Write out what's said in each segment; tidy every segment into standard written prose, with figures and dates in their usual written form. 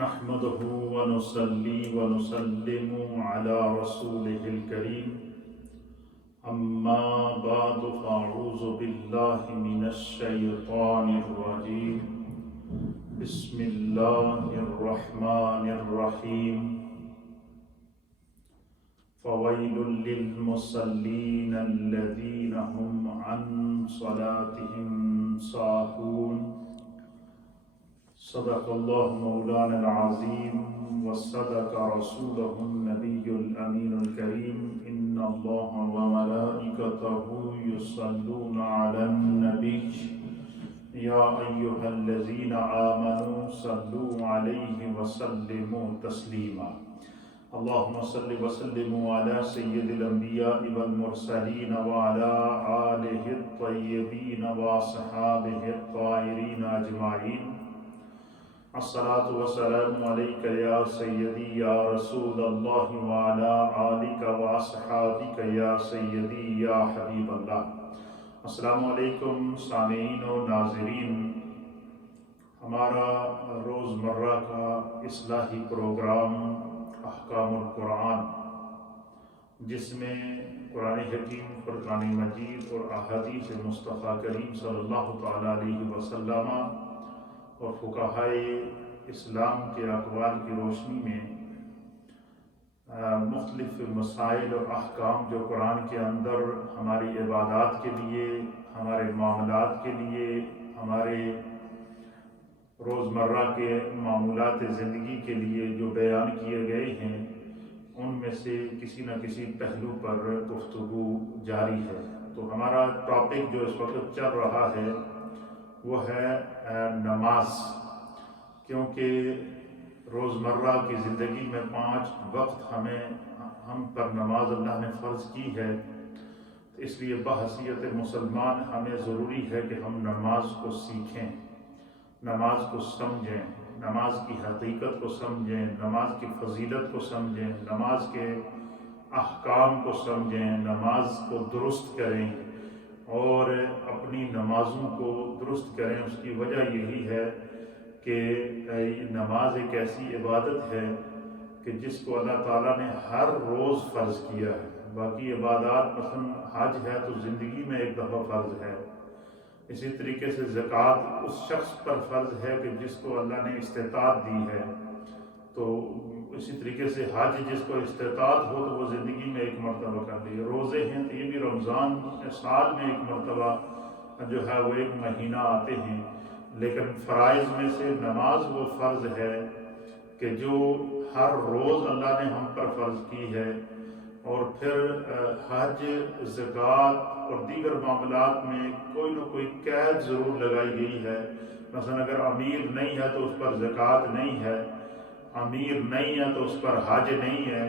نحمده ونصلي ونسلم على رسوله الكريم أما بعد فأعوذ بالله من الشيطان الرجيم بسم الله الرحمن الرحيم فويل للمصلين الذين هم عن صلاتهم ساهون صدق الله مولانا العظيم وصدق رسوله النبي الأمين الكريم إن الله وملائكته يصلون على النبي يا أيها الذين آمنوا صلوا عليه وسلموا تسليما اللهم صل وسلم على سيد الأنبياء والمرسلين وعلى آله الطيبين وأصحابه الطاهرين أجمعين الصلاة والسلام عليك يا سيدي يا رسول الله وعلى آلك وأصحابك يا سيدي يا حبيب اللہ۔ السلام علیکم سامعین و ناظرین، ہمارا روزمرہ کا اصلاحی پروگرام احکام القرآن، جس میں قرآن حکیم، فرقان مجید اور احادیث مصطفیٰ کریم صلی اللہ تعالیٰ علیہ وسلم اور فقہائے اسلام کے اقوال کی روشنی میں مختلف مسائل اور احکام جو قرآن کے اندر ہماری عبادات کے لیے، ہمارے معاملات کے لیے، ہمارے روزمرہ کے معمولات زندگی کے لیے جو بیان کیے گئے ہیں، ان میں سے کسی نہ کسی پہلو پر گفتگو جاری ہے۔ تو ہمارا ٹاپک جو اس وقت چل رہا ہے وہ ہے نماز، کیونکہ روزمرہ کی زندگی میں 5 وقت ہم پر نماز اللہ نے فرض کی ہے، اس لیے بحیثیت مسلمان ہمیں ضروری ہے کہ ہم نماز کو سیکھیں، نماز کو سمجھیں، نماز کی حقیقت کو سمجھیں، نماز کی فضیلت کو سمجھیں، نماز کے احکام کو سمجھیں، نماز کو درست کریں اور اپنی نمازوں کو درست کریں۔ اس کی وجہ یہی ہے کہ نماز ایک ایسی عبادت ہے کہ جس کو اللہ تعالیٰ نے ہر روز فرض کیا ہے۔ باقی عبادات مثلا حج ہے تو زندگی میں ایک دفعہ فرض ہے، اسی طریقے سے زکوٰۃ اس شخص پر فرض ہے کہ جس کو اللہ نے استطاعت دی ہے، تو اسی طریقے سے حج جس کو استطاعت ہو تو وہ زندگی میں ایک مرتبہ کر لی۔ روزے ہیں تو یہ بھی رمضان سال میں ایک مرتبہ جو ہے وہ ایک مہینہ آتے ہیں، لیکن فرائض میں سے نماز وہ فرض ہے کہ جو ہر روز اللہ نے ہم پر فرض کی ہے۔ اور پھر حج، زکوٰۃ اور دیگر معاملات میں کوئی نہ کوئی قید ضرور لگائی گئی ہے۔ مثلا اگر امیر نہیں ہے تو اس پر زکوٰۃ نہیں ہے، امیر نہیں ہے تو اس پر حج نہیں ہے،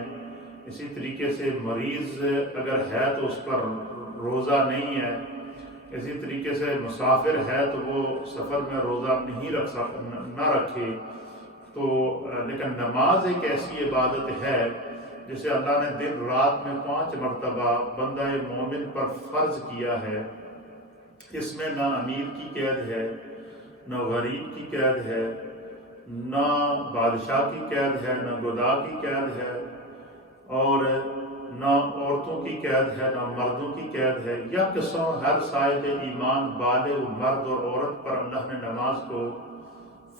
اسی طریقے سے مریض اگر ہے تو اس پر روزہ نہیں ہے، اسی طریقے سے مسافر ہے تو وہ سفر میں روزہ نہ رکھے۔ تو لیکن نماز ایک ایسی عبادت ہے جسے اللہ نے دن رات میں 5 مرتبہ بندہ مومن پر فرض کیا ہے۔ اس میں نہ امیر کی قید ہے، نہ غریب کی قید ہے، نہ بادشاہ کی قید ہے، نہ گدا کی قید ہے، اور نہ عورتوں کی قید ہے، نہ مردوں کی قید ہے۔ یا قسم ہر صاحب ایمان بالغ مرد اور عورت پر اللہ نے نماز کو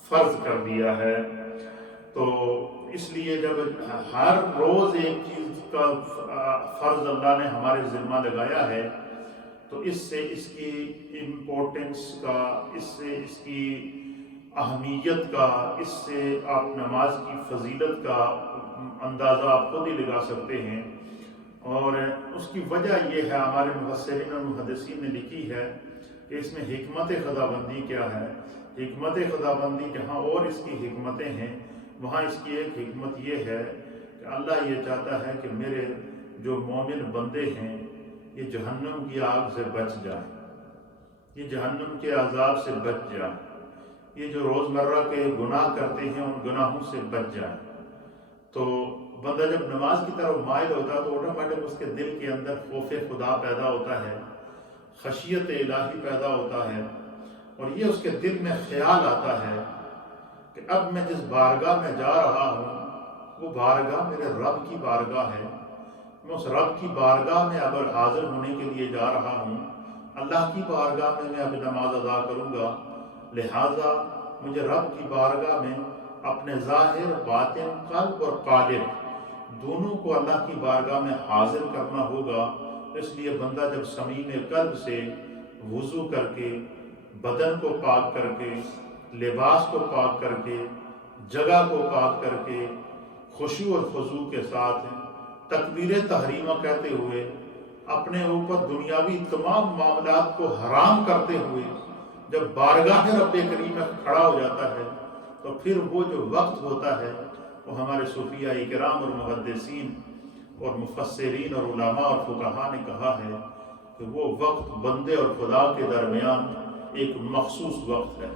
فرض کر دیا ہے۔ تو اس لیے جب ہر روز ایک چیز کا فرض اللہ نے ہمارے ذمہ لگایا ہے تو اس سے اس کی امپورٹنس کا، اس سے اس کی اہمیت کا، اس سے آپ نماز کی فضیلت کا اندازہ آپ خود ہی لگا سکتے ہیں۔ اور اس کی وجہ یہ ہے، ہمارے مفسرین اور محدثین نے لکھی ہے کہ اس میں حکمت خداوندی کیا ہے۔ حکمت خداوندی جہاں اور اس کی حکمتیں ہیں، وہاں اس کی ایک حکمت یہ ہے کہ اللہ یہ چاہتا ہے کہ میرے جو مومن بندے ہیں یہ جہنم کی آگ سے بچ جائیں، یہ جہنم کے عذاب سے بچ جائیں، یہ جو روزمرہ کے گناہ کرتے ہیں ان گناہوں سے بچ جائیں۔ تو بندہ جب نماز کی طرف مائل ہوتا ہے تو آٹومیٹک اس کے دل کے اندر خوف خدا پیدا ہوتا ہے، خشیت الہی پیدا ہوتا ہے، اور یہ اس کے دل میں خیال آتا ہے کہ اب میں جس بارگاہ میں جا رہا ہوں وہ بارگاہ میرے رب کی بارگاہ ہے، میں اس رب کی بارگاہ میں اب حاضر ہونے کے لیے جا رہا ہوں، اللہ کی بارگاہ میں اب نماز ادا کروں گا، لہٰذا مجھے رب کی بارگاہ میں اپنے ظاہر، باطن، قلب اور قالب دونوں کو اللہ کی بارگاہ میں حاضر کرنا ہوگا۔ اس لیے بندہ جب صمیم قلب سے وضو کر کے، بدن کو پاک کر کے، لباس کو پاک کر کے، جگہ کو پاک کر کے، خشوع اور خضوع کے ساتھ تکبیر تحریمہ کہتے ہوئے اپنے اوپر دنیاوی تمام معاملات کو حرام کرتے ہوئے جب بارگاہ رب کریم میں کھڑا ہو جاتا ہے تو پھر وہ جو وقت ہوتا ہے وہ ہمارے صوفیاء کرام اور محدثین اور مفسرین اور علماء اور فقہاء نے کہا ہے کہ وہ وقت بندے اور خدا کے درمیان ایک مخصوص وقت ہے،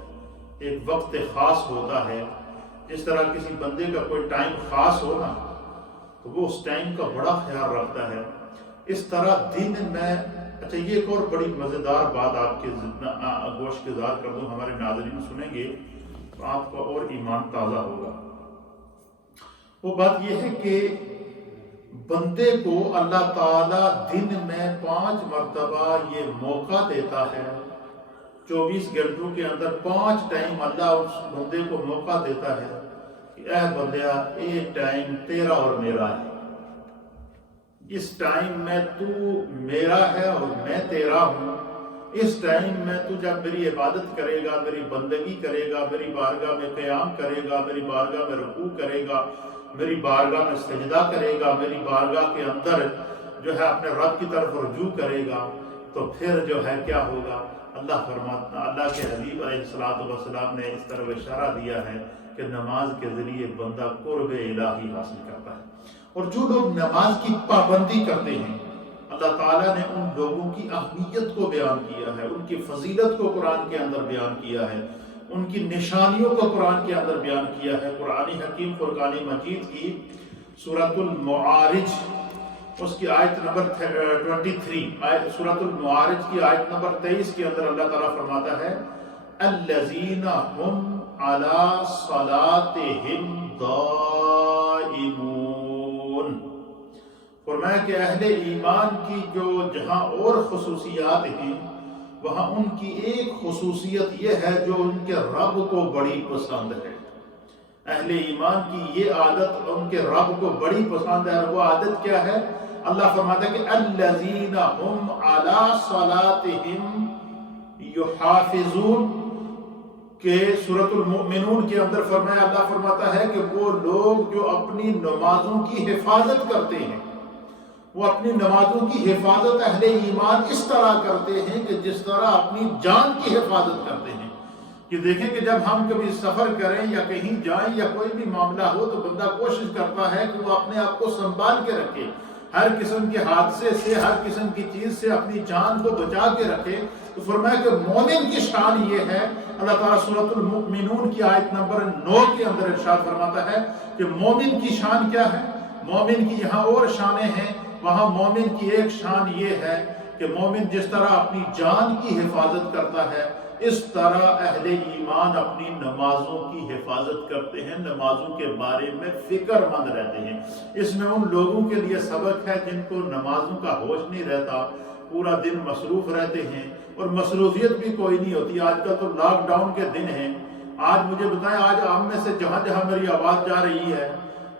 ایک وقت خاص ہوتا ہے۔ جس طرح کسی بندے کا کوئی ٹائم خاص ہو نا تو وہ اس ٹائم کا بڑا خیال رکھتا ہے، اس طرح دن میں اچھا یہ ایک اور بڑی مزیدار بات آپ کے گوش گزار کر دوں، ہمارے ناظرین سنیں گے تو آپ کا اور ایمان تازہ ہوگا۔ وہ بات یہ ہے کہ بندے کو اللہ تعالیٰ دن میں 5 مرتبہ یہ موقع دیتا ہے، 24 گھنٹوں کے اندر 5 ٹائم اللہ اس بندے کو موقع دیتا ہے کہ اے بندیا یہ ٹائم تیرا اور میرا ہے، اس ٹائم میں تو میرا ہے اور میں تیرا ہوں، اس ٹائم میں تو جب میری عبادت کرے گا، میری بندگی کرے گا، میری بارگاہ میں قیام کرے گا، میری بارگاہ میں رکوع کرے گا، میری بارگاہ میں سجدہ کرے گا، میری بارگاہ کے اندر جو ہے اپنے رب کی طرف رجوع کرے گا، تو پھر جو ہے کیا ہوگا؟ اللہ فرماتا، اللہ کے حبیب علیہ السلام نے اس طرح اشارہ دیا ہے کہ نماز کے ذریعے بندہ قرب الہی حاصل کرتا ہے۔ اور جو لوگ نماز کی پابندی کرتے ہیں اللہ تعالیٰ نے ان لوگوں کی اہمیت کو بیان کیا ہے، ان کی فضیلت کو قرآن کے اندر بیان کیا ہے، ان کی نشانیوں کو قرآن کے اندر بیان کیا ہے۔ قرآن حکیم فرقان مجید کی سورۃ المعارج اس کی آیت نمبر 23، سورۃ المعارج کی آیت نمبر 23 کے اندر اللہ تعالیٰ فرماتا ہے الذین هم علی صلاتہم دائمون، فرمایا کہ اہل ایمان کی جو جہاں اور خصوصیات ہیں وہاں ان کی ایک خصوصیت یہ ہے جو ان کے رب کو بڑی پسند ہے۔ اہل ایمان کی یہ عادت ان کے رب کو بڑی پسند ہے، اور وہ عادت کیا ہے؟ اللہ فرماتا ہے کہ الذین هم علی صلاتہم یحافظون، کہ سورۃ المؤمنون کے اندر فرمایا، اللہ فرماتا ہے کہ وہ لوگ جو اپنی نمازوں کی حفاظت کرتے ہیں، وہ اپنی نمازوں کی حفاظت اہل ایمان اس طرح کرتے ہیں کہ جس طرح اپنی جان کی حفاظت کرتے ہیں۔ کہ دیکھیں کہ جب ہم کبھی سفر کریں یا کہیں جائیں یا کوئی بھی معاملہ ہو تو بندہ کوشش کرتا ہے کہ وہ اپنے آپ کو سنبھال کے رکھے، ہر قسم کے حادثے سے، ہر قسم کی چیز سے اپنی جان کو بچا کے رکھے۔ تو فرمایا کہ مومن کی شان یہ ہے، اللہ تعالیٰ سورۃ المؤمنون کی آیت نمبر 9 کے اندر ارشاد فرماتا ہے کہ مومن کی شان کیا ہے؟ مومن کی یہاں اور شانیں ہیں، وہاں مومن کی ایک شان یہ ہے کہ مومن جس طرح اپنی جان کی حفاظت کرتا ہے اس طرح اہل ایمان اپنی نمازوں کی حفاظت کرتے ہیں، نمازوں کے بارے میں فکر مند رہتے ہیں۔ اس میں ان لوگوں کے لیے سبق ہے جن کو نمازوں کا ہوش نہیں رہتا، پورا دن مصروف رہتے ہیں اور مصروفیت بھی کوئی نہیں ہوتی۔ آج کل تو لاک ڈاؤن کے دن ہیں، آج مجھے بتائیں، آج آپ میں سے جہاں جہاں میری آواز جا رہی ہے،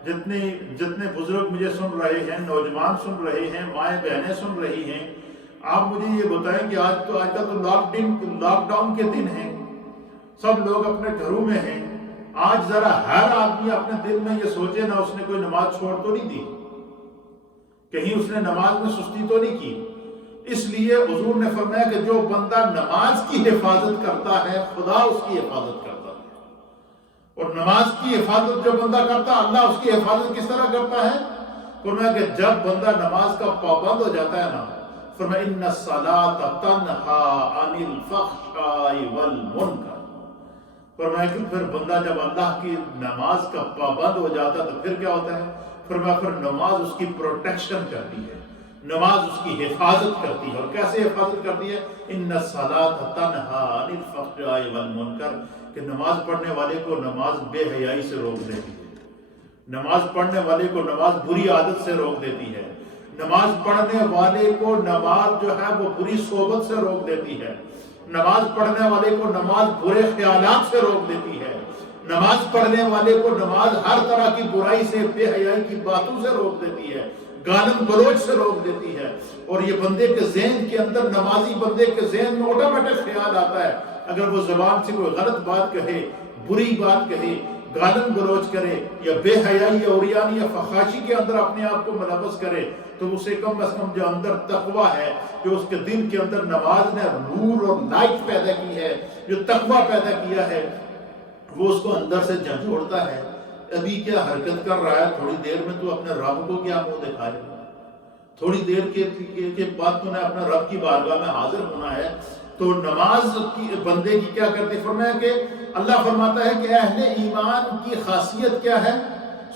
جتنے بزرگ مجھے سن رہے ہیں، نوجوان سن رہے ہیں، مائیں بہنیں سن رہی ہیں، آپ مجھے یہ بتائیں کہ آج کل تو لاک ڈاؤن کے دن ہیں، سب لوگ اپنے گھروں میں ہیں۔ آج ذرا ہر آدمی اپنے دل میں یہ سوچے نا اس نے کوئی نماز چھوڑ تو نہیں دی، کہیں اس نے نماز میں سستی تو نہیں کی۔ اس لیے حضور نے فرمایا کہ جو بندہ نماز کی حفاظت کرتا ہے خدا اس کی حفاظت کرتا ہے، اور نماز کی حفاظت جو بندہ کرتا ہے اللہ اس کی حفاظت کس طرح کرتا ہے؟ فرمایا کہ جب بندہ نماز کا پابند ہو جاتا ہے نا، فرمایا ان الصلاۃ تنہا عن الفحشاء والمنکر، فرمایا کہ پھر بندہ جب اللہ کی نماز کا پابند ہو جاتا ہے تو پھر کیا ہوتا ہے؟ فرمایا پھر نماز اس کی پروٹیکشن کرتی ہے، نماز اس کی حفاظت کرتی ہے۔ اور کیسے حفاظت کرتی ہے؟ ان الصلاۃ تنہا عن الفحشاء والمنکر، کہ نماز پڑھنے والے کو نماز بے حیائی سے روک دیتی ہے، نماز پڑھنے والے کو نماز بری عادت سے روک دیتی ہے، نماز پڑھنے والے کو نماز جو ہے وہ بری صحبت سے روک دیتی ہے، نماز پڑھنے والے کو نماز برے خیالات سے روک دیتی ہے، نماز پڑھنے والے کو نماز ہر طرح کی برائی سے، بے حیائی کی باتوں سے روک دیتی ہے، گالم گلوچ سے روک دیتی ہے۔ اور یہ بندے کے ذہن کے اندر، نمازی بندے کے ذہن میں آٹومیٹک خیال آتا ہے، اگر وہ زبان سے کوئی غلط بات کہے، بری بات کہے، گالم گلوچ کرے، یا بے حیائی یا عریانی یا فحاشی کے اندر اپنے آپ کو ملوث کرے، تو اسے کم از کم جو اندر تقوی ہے، جو اس کے دل کے اندر نماز نے نور اور لائٹ پیدا کی ہے، جو تقوی پیدا کیا ہے، وہ اس کو اندر سے جھنجھوڑتا ہے۔ ابھی کیا حرکت کر رہا ہے، تھوڑی دیر میں تو اپنے رب کو کیا منہ دکھائے گا، تھوڑی دیر کے بعد تو نے اپنے رب کی بارگاہ میں حاضر ہونا ہے۔ تو نماز کی بندے کی کیا کرتے، فرمایا کہ اللہ فرماتا ہے کہ اہل ایمان کی خاصیت کیا ہے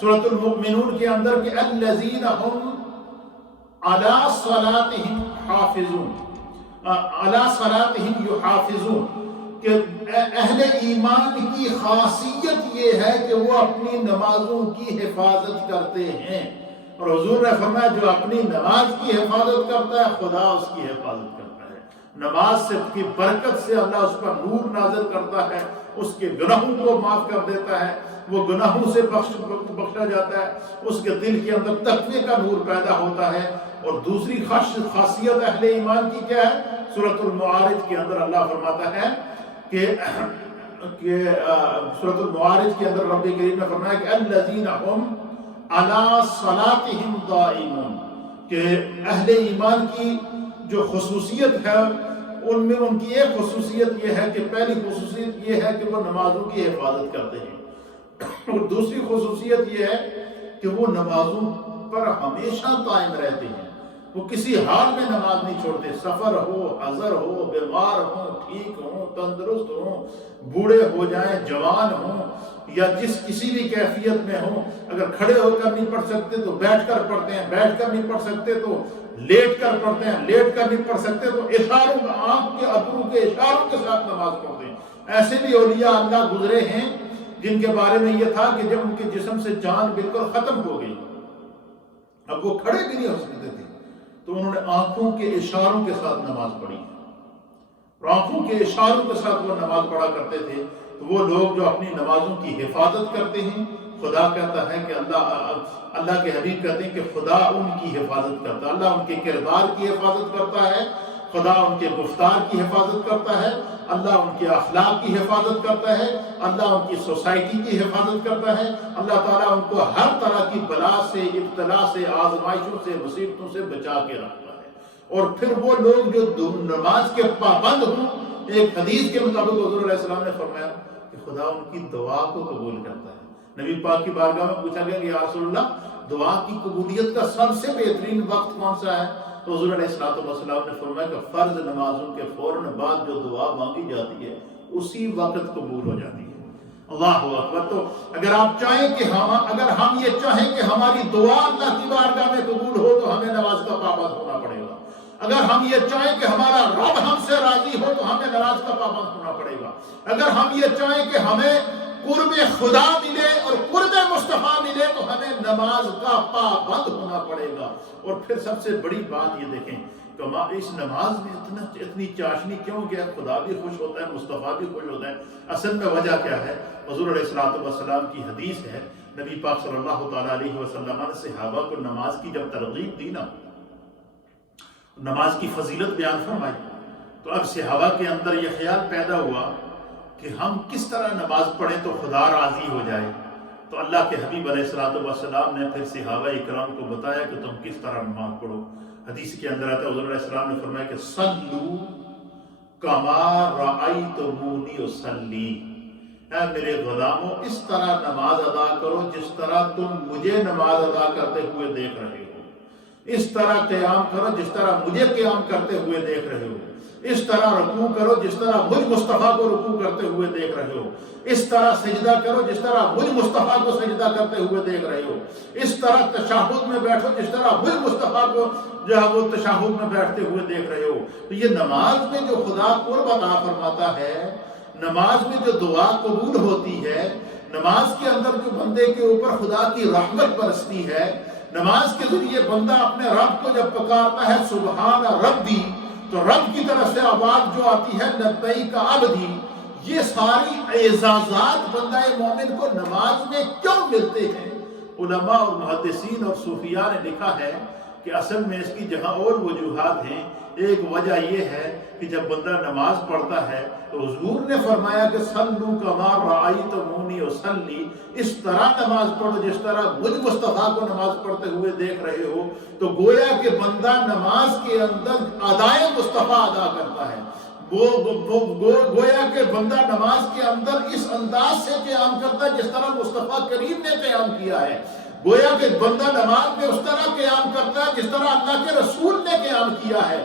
سورۃ المؤمنون کے اندر، کہ الذین هم علی صلاتہم حافظون، علی صلاتہم یحافظون، کہ اہل ایمان کی خاصیت یہ ہے کہ وہ اپنی نمازوں کی حفاظت کرتے ہیں۔ اور حضور نے فرمایا جو اپنی نماز کی حفاظت کرتا ہے خدا اس کی حفاظت کرتا ہے، نماز سے کی برکت سے اللہ اس پر نور نازل کرتا ہے، اس کے گناہوں کو معاف کر دیتا ہے، وہ گناہوں سے بخشا جاتا ہے، اس کے دل کے اندر تقوی کا نور پیدا ہوتا ہے۔ اور دوسری خاصیت اہل ایمان کی کیا ہے، سورۃ المعارج کے اندر اللہ فرماتا ہے کہ سورۃ المعارج کے اندر رب کریم نے فرمایا کہ الذین هم علی صلاتہم دائمون، کہ اہل ایمان کی جو خصوصیت ہے ان میں ان کی ایک خصوصیت یہ ہے کہ پہلی خصوصیت یہ ہے کہ وہ نمازوں کی حفاظت کرتے ہیں، اور دوسری خصوصیت یہ ہے کہ وہ نمازوں پر ہمیشہ قائم رہتے ہیں، وہ کسی حال میں نماز نہیں چھوڑتے، سفر ہو، حضر ہو، بیمار ہوں، ٹھیک ہوں، تندرست ہوں، بوڑھے ہو جائیں، جوان ہوں، یا کسی بھی کیفیت میں ہوں، اگر کھڑے ہو کر نہیں پڑھ سکتے تو بیٹھ کر پڑھتے ہیں، بیٹھ کر نہیں پڑھ سکتے تو لیٹ کر پڑھتے ہیں، لیٹ کر نہیں پڑھ سکتے تو اشاروں، آنکھ کے ابرو کے اشاروں کے ساتھ نماز پڑھتے ہیں۔ ایسے بھی اولیاء اللہ گزرے ہیں جن کے بارے میں یہ تھا کہ جب ان کے جسم سے جان بالکل ختم ہو گئی، اب وہ کھڑے بھی نہیں ہو سکتے تھے، تو انہوں نے آنکھوں کے اشاروں کے ساتھ نماز پڑھی، اور آنکھوں کے اشاروں کے ساتھ وہ نماز پڑھا کرتے تھے۔ تو وہ لوگ جو اپنی نمازوں کی حفاظت کرتے ہیں، خدا کہتا ہے کہ اللہ کے حبیب کہتے ہیں کہ خدا ان کی حفاظت کرتا ہے، اللہ ان کے کردار کی حفاظت کرتا ہے، خدا ان کے گفتار کی حفاظت کرتا ہے، اللہ ان کے اخلاق کی حفاظت کرتا ہے، اللہ ان کی سوسائٹی کی حفاظت کرتا ہے، اللہ تعالیٰ ان کو ہر طرح کی بلا سے، ابتلا سے، آزمائشوں سے، مصیبتوں سے بچا کے رکھتا ہے۔ اور پھر وہ لوگ جو نماز کے پابند ہوں، ایک حدیث کے مطابق حضور علیہ السلام نے فرمایا کہ خدا ان کی دعا کو قبول کرتا ہے۔ نبی پاک کی بارگاہ میں پوچھا گیا کہ یا رسول اللہ، دعا کی قبولیت کا سب سے بہترین وقت کون سا ہے؟ تو حضور علیہ السلام نے فرمایا کہ فرض نمازوں کے فوراً بعد جو دعا مانگی جاتی ہے اسی وقت قبول ہو جاتی ہے۔ اللہ اکبر۔ تو اگر آپ چاہیں کہ اگر ہم یہ چاہیں کہ ہماری دعا اللہ کی بارگاہ میں قبول ہو تو ہمیں نماز کا پابند ہونا پڑے گا۔ اگر ہم یہ چاہیں کہ ہمارا رب ہم سے راضی ہو تو ہمیں نماز کا پابند ہونا پڑے گا۔ اگر ہم یہ چاہیں کہ ہمیں قرب خدا ملے اور قرب مصطفیٰ ملے تو ہمیں نماز کا پابند ہونا پڑے گا۔ اور پھر سب سے بڑی بات یہ دیکھیں کہ اس نماز میں اتنی چاشنی کیوں کہ خدا بھی خوش ہوتا ہے، مصطفیٰ بھی خوش ہوتا ہے۔ اصل میں وجہ کیا ہے؟ حضور علیہ السلام کی حدیث ہے، نبی پاک صلی اللہ تعالیٰ علیہ وسلم نے صحابہ کو نماز کی جب ترغیب دی نا، نماز کی فضیلت بیان فرمائی، تو اب صحابہ کے اندر یہ خیال پیدا ہوا کہ ہم کس طرح نماز پڑھیں تو خدا راضی ہو جائے۔ تو اللہ کے حبیب علیہ السلام نے پھر صحابہ اکرام کو بتایا کہ تم کس طرح نماز پڑھو۔ حدیث کے اندر آتا ہے، حضور علیہ السلام نے فرمایا کہ صلو کما رأیتمونی اصلی، اے میرے غلاموں اس طرح نماز ادا کرو جس طرح تم مجھے نماز ادا کرتے ہوئے دیکھ رہے ہو، اس طرح قیام کرو جس طرح مجھے قیام کرتے ہوئے دیکھ رہے ہو، اس طرح رکوع کرو جس طرح مجھ مصطفیٰ کو رکوع کرتے ہوئے دیکھ رہے ہو، اس طرح سجدہ کرو جس طرح مجھ مصطفیٰ کو سجدہ کرتے ہوئے دیکھ رہے ہو، اس طرح تشہد میں بیٹھو جس طرح مجھ مصطفیٰ کو جو ہے وہ تشہد میں بیٹھتے ہوئے دیکھ رہے ہو۔ تو یہ نماز میں جو خدا قرب عطا فرماتا ہے نماز میں جو دعا قبول ہوتی ہے، نماز کے اندر جو بندے کے اوپر خدا کی رحمت برستی ہے، نماز کے ذریعے بندہ اپنے رب کو جب پکارتا ہے سبحان ربی، تو رب کی طرف سے آواز جو آتی ہے لبیک عبدی، یہ ساری اعزازات بندہ مومن کو نماز میں کیوں ملتے ہیں؟ علماء اور محدثین اور صوفیاء نے لکھا ہے کہ اصل میں اس کی جہاں اور وجوہات ہیں، ایک وجہ یہ ہے کہ جب بندہ نماز پڑھتا ہے تو حضور نے فرمایا کہ صلو کما رأیتمونی اصلی، اس طرح نماز پڑھو جس طرح مجھ مصطفیٰ کو نماز پڑھتے ہوئے دیکھ رہے ہو۔ تو گویا کہ بندہ نماز کے اندر ادائے مصطفیٰ ادا کرتا ہے، گویا کہ بندہ نماز کے اندر اس انداز سے قیام کرتا ہے جس طرح مصطفیٰ کریم نے قیام کیا ہے، گویا کہ بندہ نماز میں اس طرح قیام کرتا ہے جس طرح اللہ کے رسول نے قیام کیا ہے،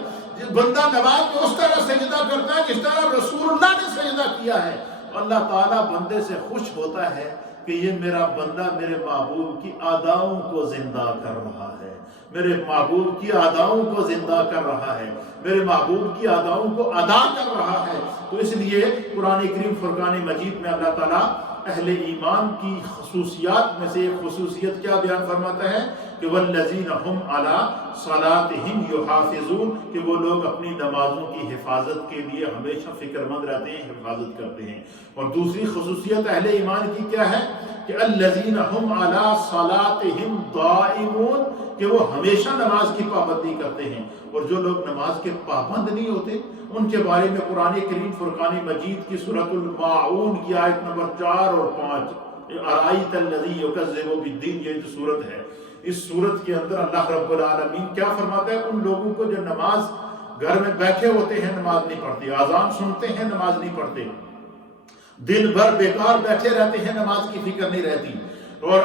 بندہ نماز میں اس طرح سجدہ کرتا ہے جس طرح رسول اللہ نے سجدہ کیا ہے۔ اللہ تعالیٰ بندے سے خوش ہوتا ہے کہ یہ میرا بندہ میرے محبوب کی اداؤں کو زندہ کر رہا ہے، میرے محبوب کی اداؤں کو زندہ کر رہا ہے، میرے محبوب کی اداؤں کو ادا کر رہا ہے۔ تو اس لیے قرآن کریم فرقان مجید میں اللہ تعالیٰ اہل ایمان کی خصوصیات میں سے ایک خصوصیت کیا بیان فرماتا ہے کہ والذین هم علی صلاتهم یحافظون، کہ وہ لوگ اپنی نمازوں کی حفاظت کے لیے ہمیشہ فکر مند رہتے ہیں، حفاظت کرتے ہیں۔ اور دوسری خصوصیت اہل ایمان کی کیا ہے کہ الذین هم علی صلاتهم دائمون، کہ وہ ہمیشہ نماز کی پابندی کرتے ہیں۔ اور جو لوگ نماز کے پابند نہیں ہوتے ان کے بارے میں قرآن کریم فرقان مجید کی سورۃ الماعون کی آیت نمبر 4 اور 5 ارائیت الذی یکذب بالدین، یہ جو سورت ہے، اس سورت کے اندر اللہ رب العالمین کیا فرماتا ہے؟ ان لوگوں کو جو نماز گھر میں بیٹھے ہوتے ہیں نماز نہیں پڑھتے، اذان سنتے ہیں نماز نہیں پڑھتے، دن بھر بیکار بیٹھے رہتے ہیں نماز کی فکر نہیں رہتی، اور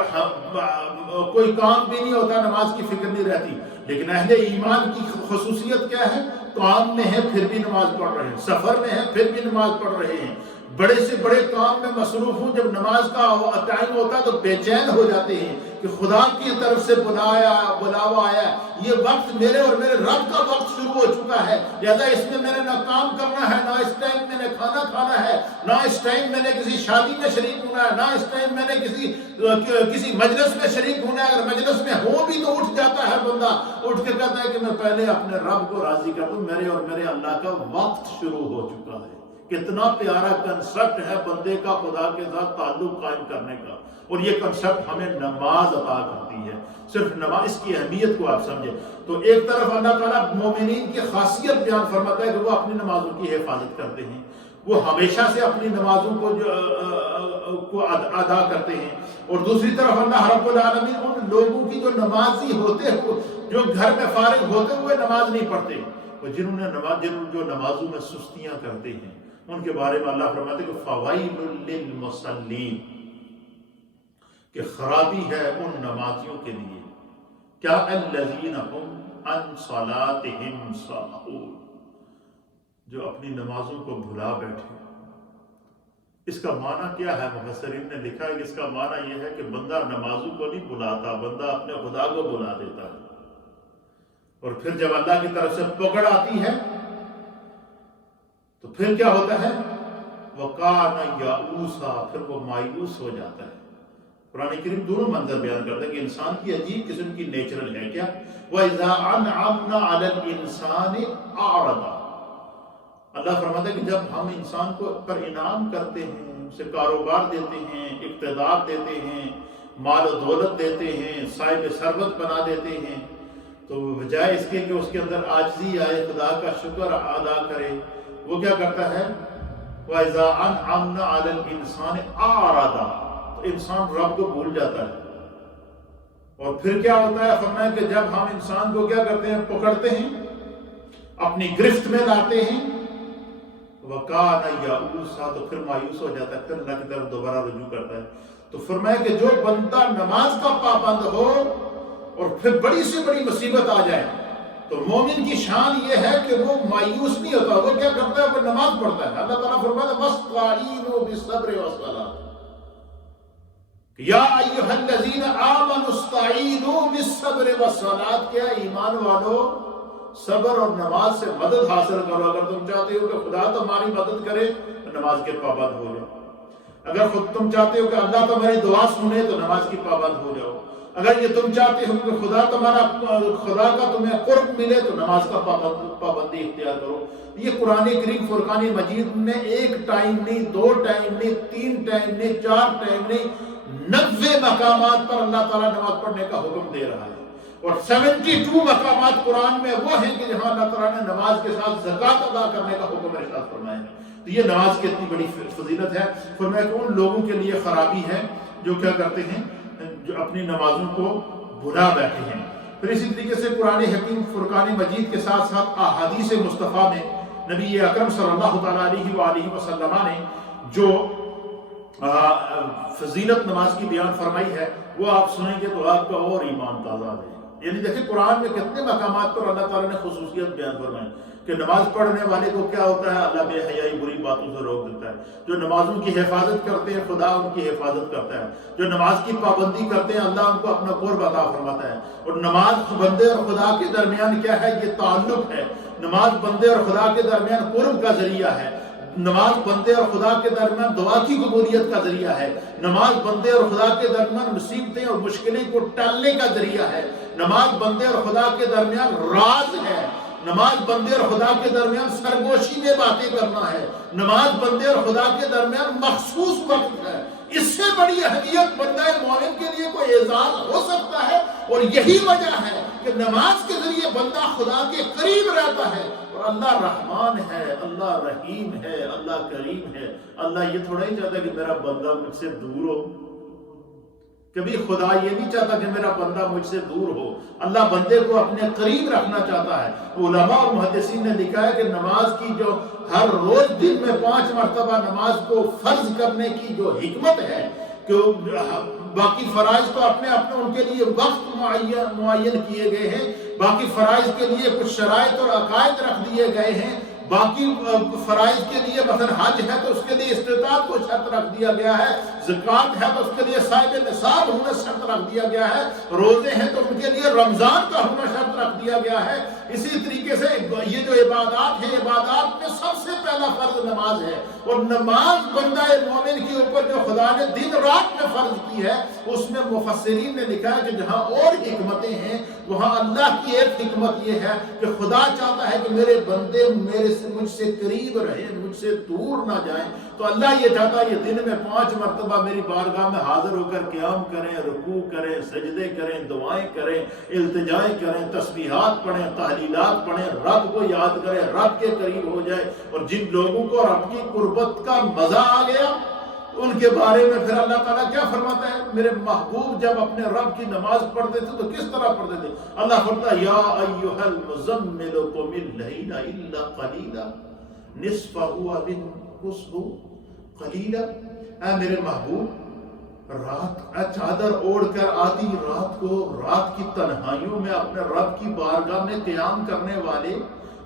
کوئی کام بھی نہیں ہوتا نماز کی فکر نہیں رہتی۔ لیکن اہل ایمان کی خصوصیت کیا ہے؟ کام میں ہے پھر بھی نماز پڑھ رہے ہیں، سفر میں ہے پھر بھی نماز پڑھ رہے ہیں، بڑے سے بڑے کام میں مصروف ہوں، جب نماز کا ٹائم ہوتا ہے تو بے چین ہو جاتے ہیں کہ خدا کی طرف سے بلاوا آیا، یہ وقت میرے اور میرے رب کا وقت شروع ہو چکا ہے، لہذا اس میں میں نے نہ کام کرنا ہے، نہ اس ٹائم میں نے کھانا کھانا ہے، نہ اس ٹائم میں نے کسی شادی میں شریک ہونا ہے، نہ اس ٹائم میں نے کسی مجلس میں شریک ہونا ہے۔ اگر مجلس میں ہو بھی تو اٹھ جاتا ہے بندہ، اٹھ کے کہتا ہے کہ میں پہلے اپنے رب کو راضی کر دوں، میرے اور میرے اللہ کا وقت شروع ہو چکا ہے۔ کتنا پیارا کنسپٹ ہے بندے کا خدا کے ساتھ تعلق قائم کرنے کا، اور یہ کنسپٹ ہمیں نماز عطا کرتی ہے۔ صرف نماز، اس کی اہمیت کو آپ سمجھیں تو ایک طرف اللہ تعالیٰ مومنین کی خاصیت بیان فرماتا ہے کہ وہ اپنی نمازوں کی حفاظت کرتے ہیں، وہ ہمیشہ سے اپنی نمازوں کو ادا کرتے ہیں، اور دوسری طرف اللہ رب العالمین ان لوگوں کی جو نمازی ہوتے ہیں، جو گھر میں فارغ ہوتے ہوئے نماز نہیں پڑھتے، اور جو نمازوں میں سستیاں کرتے ہیں، ان کے بارے میں اللہ فرماتے ہیں کہ فوائل للمصلین، کہ خرابی ہے ان نمازیوں کے لیے، کیا الذین هم عن صلاتهم ساہون، جو اپنی نمازوں کو بھلا بیٹھے۔ اس کا معنی کیا ہے؟ مفسرین نے لکھا ہے کہ اس کا معنی یہ ہے کہ بندہ نمازوں کو نہیں بلاتا، بندہ اپنے خدا کو بلا دیتا ہے، اور پھر جب اللہ کی طرف سے پکڑ آتی ہے تو پھر کیا ہوتا ہے؟ وَقَانَ يَعُوسَا، پھر وہ مایوس ہو جاتا ہے۔ قرآن کریم دونوں منظر بیان کرتا ہے کہ انسان کی عجیب قسم کی نیچرل ہے کیا؟ وَإِذَا أَنْعَمْنَا عَلَى الْإِنسَانِ أَعْرَضَ، اللہ فرماتا ہے کہ جب ہم انسان کو پر انعام کرتے ہیں، اسے کاروبار دیتے ہیں، اقتدار دیتے ہیں، مال و دولت دیتے ہیں، صاحب ثروت بنا دیتے ہیں، تو بجائے اس کے کہ اس کے اندر عاجزی آئے، خدا کا شکر ادا کرے، وہ کیا کرتا ہے؟ وَإِذَا أَنْعَمْنَا عَلَى الْإِنسَانِ أَعْرَضَ، تو انسان رب کو بھول جاتا ہے۔ اور پھر کیا ہوتا ہے؟ فرمایا کہ جب ہم انسان کو کیا کرتے ہیں؟ پکڑتے ہیں، اپنی گرفت میں لاتے ہیں، وَقَانَ يَعُوسَا، تو پھر مایوس ہو جاتا ہے، پھر اللہ کی طرف دوبارہ رجوع کرتا ہے۔ تو فرمایا کہ جو بندہ نماز کا پابند ہو اور پھر بڑی سے بڑی مصیبت آ جائے تو مومن کی شان یہ ہے کہ وہ مایوس نہیں ہوتا، وہ کیا کرتا ہے؟ وہ نماز پڑھتا ہے۔ اللہ تعالیٰ فرماتا ہے وَاسْتَعِینُوا بِالصَّبْرِ وَالصَّلَاةِ، یا ایھا الذین آمنوا استعینوا بالصبر والصلاۃ، کیا ایمان والو صبر اور نماز سے مدد حاصل کرو۔ اگر تم چاہتے ہو کہ خدا تمہاری مدد کرے تو نماز کے پابند ہو جاؤ۔ اگر خود تم چاہتے ہو کہ اللہ تمہاری دعا سنے تو نماز کی پابند ہو جاؤ۔ اگر یہ تم چاہتے ہو کہ خدا کا تمہیں قرب ملے تو نماز کا پابندی اختیار کرو۔ یہ قرآن کریم فرقان مجید میں ایک ٹائم نہیں، 2 ٹائم نہیں، 3 ٹائم نہیں، 4 ٹائم نہیں، 90 مقامات پر اللہ تعالیٰ نماز پڑھنے کا حکم دے رہا ہے، اور 72 مقامات قرآن میں وہ ہیں کہ جہاں اللہ تعالیٰ نے نماز کے ساتھ زکوٰۃ ادا کرنے کا حکم ارشاد فرمایا ہے۔ تو یہ نماز کی اتنی بڑی فضیلت ہے۔ فرمایا کہ ان لوگوں کے لیے خرابی ہے جو کیا کرتے ہیں، جو اپنی نمازوں کو بھلا بیٹھے ہیں۔ پھر اسی طریقے سے قرآن حکیم فرقان مجید کے ساتھ ساتھ احادیث مصطفیٰ میں نبی اکرم صلی اللہ تعالیٰ علیہ وآلہ وسلم نے جو فضیلت نماز کی بیان فرمائی ہے وہ آپ سنیں گے تو آپ کا اور ایمان تازہ ہے۔ یعنی دیکھیں قرآن میں کتنے مقامات پر اللہ تعالیٰ نے خصوصیت بیان فرمائی کہ نماز پڑھنے والے کو کیا ہوتا ہے، اللہ بے حیائی بری باتوں سے روک دیتا ہے۔ جو نمازوں کی حفاظت کرتے ہیں خدا ان کی حفاظت کرتا ہے۔ جو نماز کی پابندی کرتے ہیں اللہ ان کو اپنا قرب عطا فرماتا ہے۔ اور نماز بندے اور خدا کے درمیان کیا ہے، یہ تعلق ہے۔ نماز بندے اور خدا کے درمیان قرب کا ذریعہ ہے۔ نماز بندے اور خدا کے درمیان دعا کی قبولیت کا ذریعہ ہے۔ نماز بندے اور خدا کے درمیان مصیبتیں اور مشکلیں کو ٹالنے کا ذریعہ ہے۔ نماز بندے اور خدا کے درمیان راز ہے۔ نماز بندے اور خدا کے درمیان سرگوشی میں باتیں کرنا ہے۔ نماز بندے اور خدا کے درمیان مخصوص وقت ہے۔ اس سے بڑی اہمیت بندہ مومن کے لیے کوئی اعزاز ہو سکتا ہے؟ اور یہی وجہ ہے کہ نماز کے ذریعے بندہ خدا کے قریب رہتا ہے۔ اور اللہ رحمان ہے، اللہ رحیم ہے، اللہ کریم ہے۔ اللہ یہ تھوڑا ہی چاہتا کہ میرا بندہ مجھ سے دور ہو۔ کبھی خدا یہ نہیں چاہتا کہ میرا بندہ مجھ سے دور ہو۔ اللہ بندے کو اپنے قریب رکھنا چاہتا ہے۔ علماء اور محدثین نے لکھا ہے کہ نماز کی جو ہر روز دن میں 5 مرتبہ نماز کو فرض کرنے کی جو حکمت ہے کہ باقی فرائض تو اپنے ان کے لیے وقت معین کیے گئے ہیں، باقی فرائض کے لیے کچھ شرائط اور عقائد رکھ دیے گئے ہیں، باقی فرائض کے لیے مثلا حج ہے تو اس کے لیے استطاعت کو شرط رکھ دیا گیا ہے، زکوٰۃ ہے تو اس کے لیے صاحب نصاب ہونا شرط رکھ دیا گیا ہے، روزے ہیں تو ان کے لیے رمضان کا ہونا شرط رکھ دیا گیا ہے۔ اسی طریقے سے یہ جو عبادات ہیں، عبادات میں سب سے پہلا فرض نماز ہے، اور نماز بندہ مومن کے اوپر جو خدا نے دن رات میں فرض کی ہے، اس میں مفسرین نے لکھا ہے کہ جہاں اور حکمتیں ہیں وہاں اللہ کی ایک حکمت یہ ہے کہ خدا چاہتا ہے کہ میرے بندے مجھ سے قریب رہیں، مجھ سے دور نہ جائیں۔ تو اللہ یہ چاہتا ہے یہ دن میں 5 مرتبہ میری بارگاہ میں حاضر ہو کر قیام کریں، رکوع کریں، سجدے کریں، دعائیں کریں، التجائیں کریں، تسبیحات پڑھیں، تحلیلات پڑھیں، رب کو یاد کریں، رب کے قریب ہو جائے۔ اور جن لوگوں کو رب کی قربت کا مزہ آ گیا ان کے بارے میں پھر اللہ تعالیٰ کیا فرماتا ہے، میرے محبوب جب اپنے رب کی نماز پڑھتے تھے تو کس طرح پڑھتے تھے؟ اللہ فرماتا ہے یا ایھا المزمل قم اللیل الا قلیلا نصفہ او انقصہ قلیلا۔ اے میرے محبوب، رات چادر اوڑھ کر آدھی رات کو رات کی تنہائیوں میں اپنے رب کی بارگاہ میں قیام کرنے والے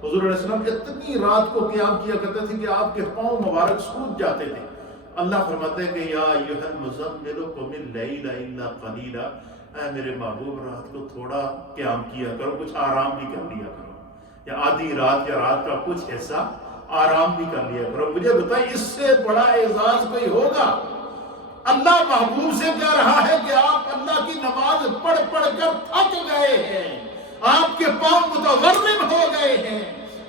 حضور علیہ السلام اتنی رات کو قیام کیا کرتے تھے کہ آپ کے پاؤں مبارک سوج جاتے تھے۔ اللہ فرماتے ہیں کہ یا ایھا المزمل قم اللیل الا قلیلا، اے میرے محبوب رات کو تھوڑا قیام کیا کرو، کچھ آرام بھی کر لیا کرو، یا آدھی رات یا رات کا کچھ حصہ آرام بھی کر لیا کرو۔ مجھے بتائیں اس سے بڑا اعزاز کوئی ہوگا؟ اللہ محبوب سے کہہ رہا ہے کہ آپ اللہ کی نماز پڑھ پڑھ کر تھک گئے ہیں، آپ کے پاؤں متورم ہو گئے ہیں،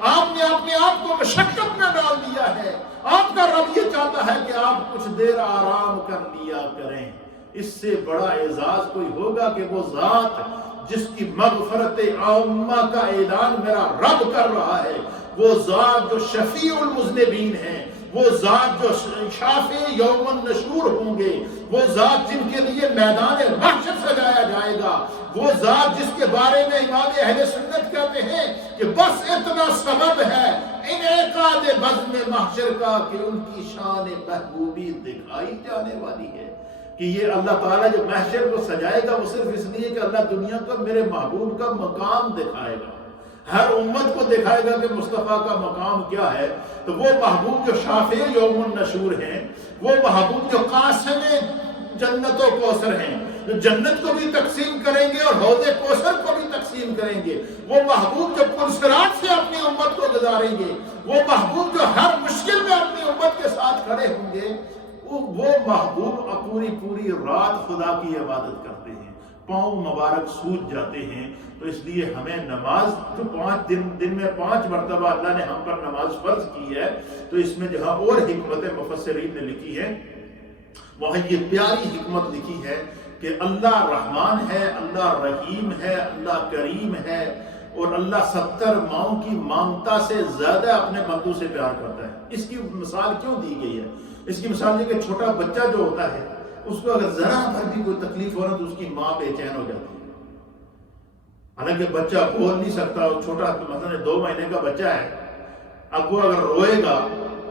آپ نے اپنے آپ کو مشقت میں ڈال دیا ہے۔ آپ کا رب یہ چاہتا ہے کہ آپ کچھ دیر آرام کر لیا کریں۔ اس سے بڑا اعزاز کوئی ہوگا کہ وہ ذات جس کی مغفرت عامہ کا اعلان میرا رب کر رہا ہے، وہ ذات جو شفیع المذنبین ہیں، وہ ذات جو شافع یوم النشور ہوں گے، وہ ذات جن کے لیے میدان محشر سجایا جائے گا، وہ ذات جس کے بارے میں امام اہل سنت کہتے ہیں کہ بس اتنا سبب ہے انعقاد بزم محشر کا کہ ان کی شان محبوبی دکھائی جانے والی ہے۔ کہ یہ اللہ تعالیٰ جو محشر کو سجائے گا وہ صرف اس لیے کہ اللہ دنیا کو میرے محبوب کا مقام دکھائے گا، ہر امت کو دکھائے گا کہ مصطفیٰ کا مقام کیا ہے۔ تو وہ محبوب جو شافع یوم النشور ہیں، وہ محبوب جو قاسم جنت و کوثر ہیں، جو جنت کو بھی تقسیم کریں گے اور حوض کوثر کو بھی تقسیم کریں گے، وہ محبوب جو پرسرات سے اپنی امت کو گزاریں گے، وہ محبوب جو ہر مشکل میں اپنی امت کے ساتھ کھڑے ہوں گے، وہ محبوب پوری رات خدا کی عبادت کرتے ہیں، پاؤں مبارک سوج جاتے ہیں۔ تو اس لیے ہمیں نماز جو 5 دن میں 5 مرتبہ اللہ نے ہم پر نماز فرض کی ہے، تو اس میں جہاں اور حکمت مفسرین نے لکھی ہے وہاں یہ پیاری حکمت لکھی ہے کہ اللہ رحمان ہے، اللہ رحیم ہے، اللہ کریم ہے، اور اللہ 70 ماؤں کی مامتا سے زیادہ اپنے بندوں سے پیار کرتا ہے۔ اس کی مثال کیوں دی گئی ہے؟ اس کی مثال یہ کہ چھوٹا بچہ جو ہوتا ہے اس کو اگر ذرا بھر بھی کوئی تکلیف ہو رہا تو اس کی ماں بے چین ہو جاتی ہے، حالانکہ بچہ بول نہیں سکتا، چھوٹا مثلا 2 مہینے کا بچہ ہے، اب وہ اگر روئے گا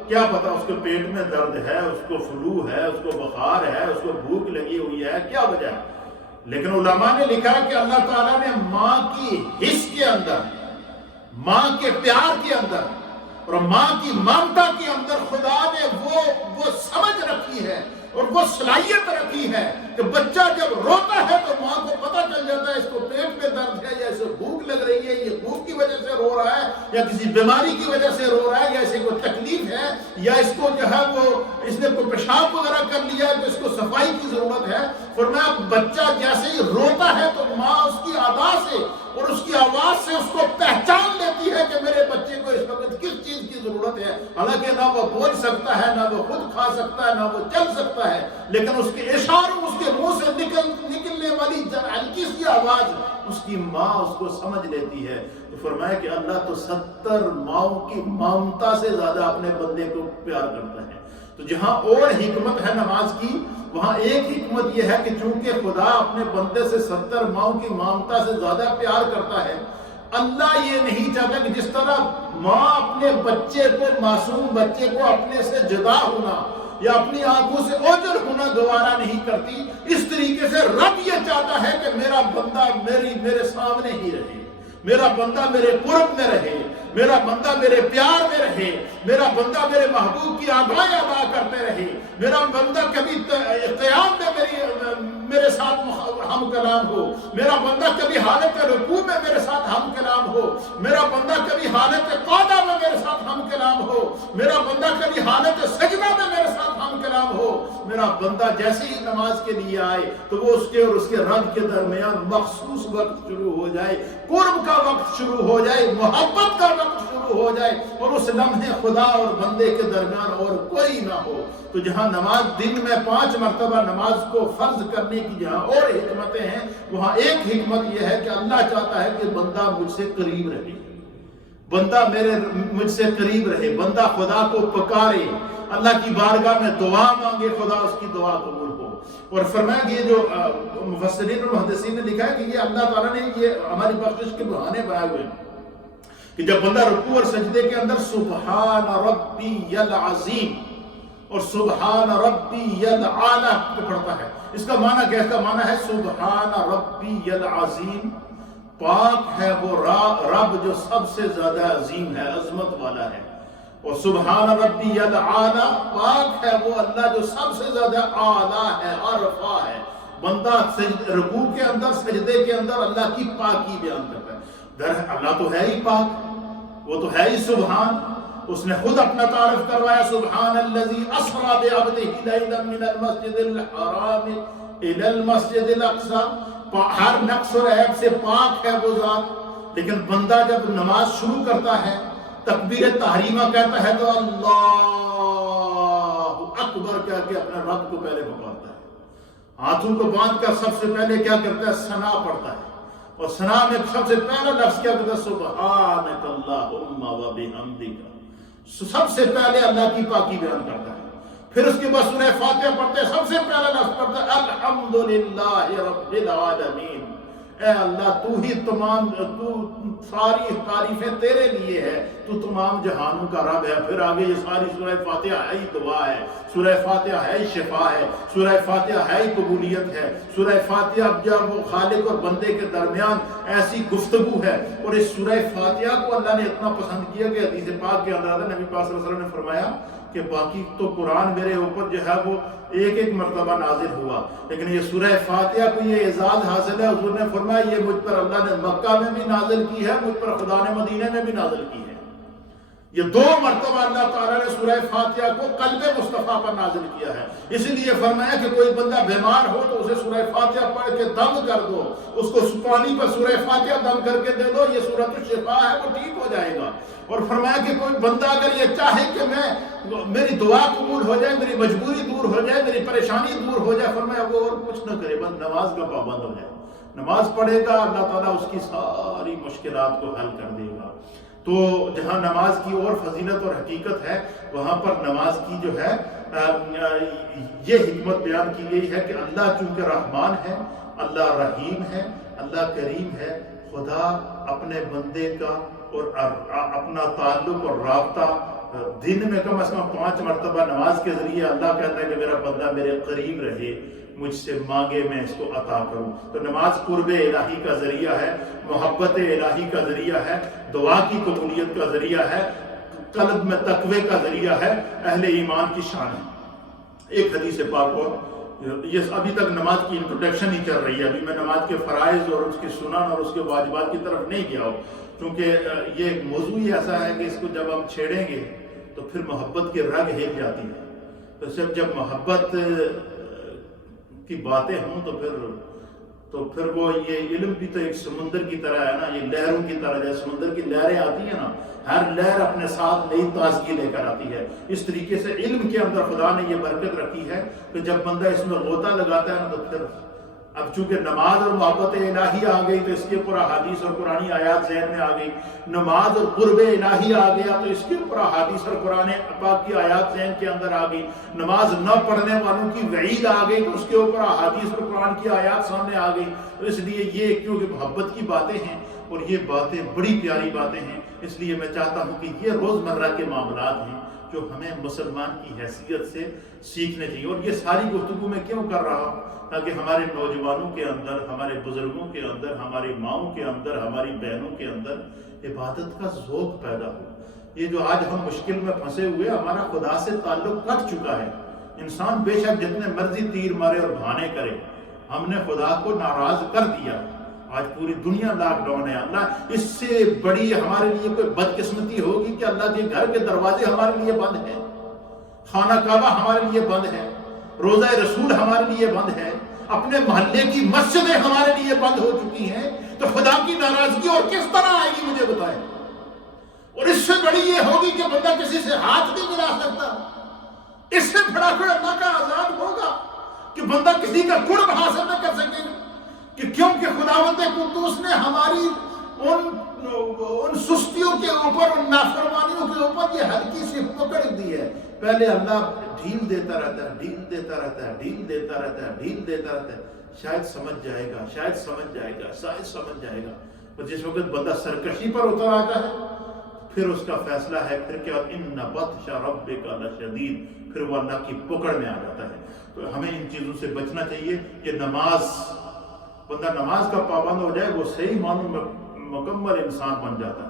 کیا پتا اس کے پیٹ میں درد ہے، اس کو فلو ہے، اس کو بخار ہے، اس کو بھوک لگی ہوئی ہے، کیا وجہ ہے؟ لیکن علماء نے لکھا کہ اللہ تعالیٰ نے ماں کی حس کے اندر، ماں کے پیار کے اندر اور ماں کی ممتا کے اندر خدا نے وہ سمجھ رکھی ہے اور وہ صلاحیت رکھی ہے کہ بچہ جب روتا ہے تو ماں کو پتہ چل جاتا ہے اس کو پیٹ میں درد ہے، یا اسے بھوک لگ رہی ہے، یہ بھوک کی وجہ سے رو رہا ہے، یا کسی بیماری کی وجہ سے رو رہا ہے، یا اسے کوئی تکلیف ہے، یا اس کو جو ہے اس نے کوئی پیشاب وغیرہ کر لیا ہے تو اس کو صفائی کی ضرورت ہے۔ فرمایا بچہ جیسے ہی روتا ہے تو ماں اس کی ادا سے اور اس کی آواز سے اس کو پہچان لیتی ہے کہ میرے بچے کو اس وقت کس چیز کی ضرورت ہے، حالانکہ نہ وہ بول سکتا ہے، نہ وہ خود کھا سکتا ہے، نہ وہ چل سکتا ہے، لیکن اس کے اشاروں، اس کے منہ سے نکلنے والی ہلکی سی آواز اس کی ماں اس کو سمجھ لیتی ہے۔ تو فرمایا کہ اللہ تو 70 ماؤں کی مامتا سے زیادہ اپنے بندے کو پیار کرتا ہے۔ تو جہاں اور حکمت ہے نماز کی، وہاں ایک حکمت یہ ہے کہ چونکہ خدا اپنے بندے سے 70 ماؤں کی مامتا سے زیادہ پیار کرتا ہے، اللہ یہ نہیں چاہتا کہ جس طرح ماں اپنے بچے کو، معصوم بچے کو اپنے سے جدا ہونا یا اپنی آنکھوں سے اوجھل ہونا گوارا نہیں کرتی، اس طریقے سے رب یہ چاہتا ہے کہ میرا بندہ میرے سامنے ہی رہے، میرا بندہ میرے قرب میں رہے، میرا بندہ میرے پیار میں رہے، میرا بندہ میرے محبوب کی آگاہیں ادا کرتے رہے، میرا بندہ کبھی قیام میں میرے ساتھ ہم کلام ہو، میرا بندہ کبھی حالت رکوع میں میرے ساتھ ہم کلام ہو، میرا بندہ کبھی حالت قعدہ میں میرے ساتھ ہم کلام ہو، میرا بندہ کبھی حالت سجدہ میں میرے ساتھ ہم کلام ہو۔ میرا بندہ جیسے ہی نماز کے لیے آئے تو وہ اس کے اور اس کے رب کے درمیان مخصوص وقت شروع ہو جائے، قرب کا وقت شروع ہو جائے، محبت کا وقت شروع ہو جائے، اور اس لمحے خدا اور بندے کے درمیان اور کوئی نہ ہو۔ تو جہاں نماز دن میں 5 مرتبہ نماز کو فرض کرنے کی جہاں اور حکمتیں ہیں، وہاں ایک حکمت یہ ہے کہ اللہ چاہتا ہے کہ بندہ مجھ سے قریب رہے، بندہ مجھ سے قریب رہے، بندہ خدا کو پکارے، اللہ کی بارگاہ میں دعا مانگے، خدا اس کی دعا قبول ہو۔ اور فرمایا کہ یہ جو مفسرین اور محدثین نے لکھا ہے کہ یہ اللہ تعالیٰ نے یہ ہماری بخشش کے بہانے بنائے ہوئے ہیں کہ جب بندہ رکوع اور سجدے کے اندر سبحان ربی العظیم اور سبحان ربی العالی پڑھتا ہے، اس کا معنی کیا ہے؟ اس کا معنی ہے سبحان ربی العظیم، پاک ہے وہ رب جو سب سے زیادہ عظیم ہے، عظمت والا ہے، اور سبحان ربی العالی، پاک ہے وہ اللہ جو سب سے زیادہ اعلیٰ ہے، عرفہ ہے۔ بندہ رکوع کے اندر، سجدے کے اندر اللہ کی پاکی بیان کرتا ہے۔ اللہ تو ہے ہی پاک، وہ تو ہے ہی سبحان، اس نے خود اپنا تعارف کروایا، سبحان الذی اسری بعبدہ لیلا من المسجد الحرام الی المسجد الاقصی، ہر نقص اور عیب سے پاک ہے وہ ذات۔ لیکن بندہ جب نماز شروع کرتا ہے، تکبیر تحریمہ کہتا ہے تو اللہ اکبر کہہ کے اپنے رب کو پہلے پکارتا ہے، ہاتھوں کو باندھ کر سب سے پہلے کیا کرتا ہے؟ ثنا پڑھتا ہے، اور ثنا میں سب سے پہلا لفظ کیا کرتا ہے؟ سبحانک اللہم و بحمدک، سب سے پہلے اللہ کی پاکی بیان کرتا ہے۔ پھر اس کے بعد سورہ فاتحہ پڑھتے ہیں، سب سے پہلا لفظ پڑھتا ہے الحمدللہ رب العالمین، اے اللہ تو ہی تو ساری تعریفیں تیرے لیے ہے، تو تمام جہانوں کا رب ہے۔ پھر آگے یہ ساری سورہ فاتحہ ہے ہی دعا ہے، سورہ فاتحہ ہے ہی شفا ہے، سورہ فاتحہ ہے ہی قبولیت ہے، سورہ فاتحہ جب وہ خالق اور بندے کے درمیان ایسی گفتگو ہے۔ اور اس سورہ فاتحہ کو اللہ نے اتنا پسند کیا کہ حدیث پاک کے اندر نبی پاک صلی اللہ علیہ وسلم نے فرمایا کہ باقی تو قرآن میرے اوپر جو ہے وہ ایک ایک مرتبہ نازل ہوا، لیکن یہ سورہ فاتحہ کو یہ اعزاز حاصل ہے۔ حضور نے فرمایا یہ مجھ پر اللہ نے مکہ میں بھی نازل کی ہے، مجھ پر خدا نے مدینے میں بھی نازل کی ہے۔ یہ 2 مرتبہ اللہ تعالیٰ نے سورہ فاتحہ کو قلب مصطفیٰ پر نازل کیا ہے۔ اسی لیے فرمایا کہ کوئی بندہ بیمار ہو تو اسے سورہ فاتحہ پڑھ کے دم کر دو، اس کو پانی پر سورہ فاتحہ دم کر کے دے دو، یہ سورۃ الشفا ہے، وہ ٹھیک ہو جائے گا۔ اور فرمایا کہ کوئی بندہ اگر یہ چاہے کہ میری دعا قبول ہو جائے، میری مجبوری دور ہو جائے، میری پریشانی دور ہو جائے، فرمایا وہ اور کچھ نہ کرے، بس نماز کا پابند ہو جائے، نماز پڑھے گا، اللہ تعالیٰ اس کی ساری مشکلات کو حل کر دے گا۔ تو جہاں نماز کی اور فضیلت اور حقیقت ہے، وہاں پر نماز کی جو ہے یہ حکمت بیان کی گئی ہے کہ اللہ چونکہ رحمان ہے، اللہ رحیم ہے، اللہ کریم ہے، خدا اپنے بندے کا اور اپنا تعلق اور رابطہ دن میں کم از کم 5 مرتبہ نماز کے ذریعے اللہ کہتا ہے کہ میرا بندہ میرے قریب رہے، مجھ سے مانگے میں اس کو عطا کروں۔ تو نماز قرب الہی کا ذریعہ ہے، محبت الہی کا ذریعہ ہے، دعا کی قبولیت کا ذریعہ ہے، قلب میں تقوی کا ذریعہ ہے، اہل ایمان کی شان ہے۔ ایک حدیث پاک اور یہ ابھی تک نماز کی انٹروڈکشن ہی چل رہی ہے، ابھی میں نماز کے فرائض اور اس کی سنن اور اس کے واجبات کی طرف نہیں گیا ہوں، کیونکہ یہ ایک موضوع ہی ایسا ہے کہ اس کو جب ہم چھیڑیں گے تو پھر محبت کی رگ ہل جاتی ہے۔ تو صرف جب محبت کی باتیں ہوں تو پھر وہ یہ علم بھی تو ایک سمندر کی طرح ہے نا، یہ لہروں کی طرح، جیسے سمندر کی لہریں آتی ہیں نا، ہر لہر اپنے ساتھ نئی تازگی لے کر آتی ہے، اس طریقے سے علم کے اندر خدا نے یہ برکت رکھی ہے کہ جب بندہ اس میں غوطہ لگاتا ہے نا تو پھر اب چونکہ نماز اور محبت الہی آ گئی تو اس کے اوپر احادیث اور قرآنی آیات ذہن میں آ گئی، نماز اور قرب الہی آ گیا تو اس کے اوپر احادیث اور قرآن پاک کی آیات ذہن کے اندر آ گئی، نماز نہ پڑھنے والوں کی وعید آ گئی تو اس کے اوپر احادیث اور قرآن کی آیات سامنے آ گئی۔ تو اس لیے یہ کیونکہ محبت کی باتیں ہیں اور یہ باتیں بڑی پیاری باتیں ہیں، اس لیے میں چاہتا ہوں کہ یہ روزمرہ کے معاملات ہیں جو ہمیں مسلمان کی حیثیت سے سیکھنے چاہیے۔ اور یہ ساری گفتگو میں کیوں کر رہا ہوں؟ تاکہ ہمارے نوجوانوں کے اندر، ہمارے بزرگوں کے اندر، ہماری ماؤں کے اندر، ہماری بہنوں کے اندر عبادت کا ذوق پیدا ہو۔ یہ جو آج ہم مشکل میں پھنسے ہوئے، ہمارا خدا سے تعلق کٹ چکا ہے۔ انسان بے شک جتنے مرضی تیر مارے اور بہانے کرے، ہم نے خدا کو ناراض کر دیا۔ آج پوری دنیا لاک ڈاؤن ہے۔ اللہ اس سے بڑی ہمارے لیے کوئی بدقسمتی ہوگی کہ اللہ کے گھر کے دروازے ہمارے لیے بند ہیں، خانہ کعبہ ہمارے لیے بند ہے، روضہ رسول ہمارے لیے بند ہے، اپنے محلے کی مسجدیں ہمارے لیے بند ہو چکی ہیں، تو خدا کی ناراضگی اور کس طرح آئے گی مجھے بتائیں؟ اور اس سے بڑی یہ ہوگی کہ بندہ کسی سے ہاتھ نہیں ملا سکتا، اس سے بڑا کوئی اللہ کا عذاب ہوگا کہ بندہ کسی کا قرب حاصل نہ کر سکے، کہ کیونکہ خداوند قدوس نے ہماری ان سستیوں کے اوپر، ان نافرمانیوں کے اوپر یہ ہلکی سی پکڑ دی ہے۔ پہلے اللہ ڈھیل دیتا رہتا ہے، ڈھیل دیتا رہتا ہے، ڈھیل دیتا رہتا ہے، ڈھیل دیتا رہتا ہے، شاید سمجھ جائے گا، شاید سمجھ جائے گا، شاید سمجھ جائے گا۔ اور جس وقت بندہ سرکشی پر اتر آتا ہے پھر اس کا فیصلہ ہے، پھر کیا، ان بطش ربک لشدید، پھر وہ اللہ کی پکڑ میں آ جاتا ہے۔ تو ہمیں ان چیزوں سے بچنا چاہیے۔ یہ نماز، بندہ نماز کا پابند ہو جائے، وہ صحیح معنوں میں مکمل انسان بن جاتا ہے،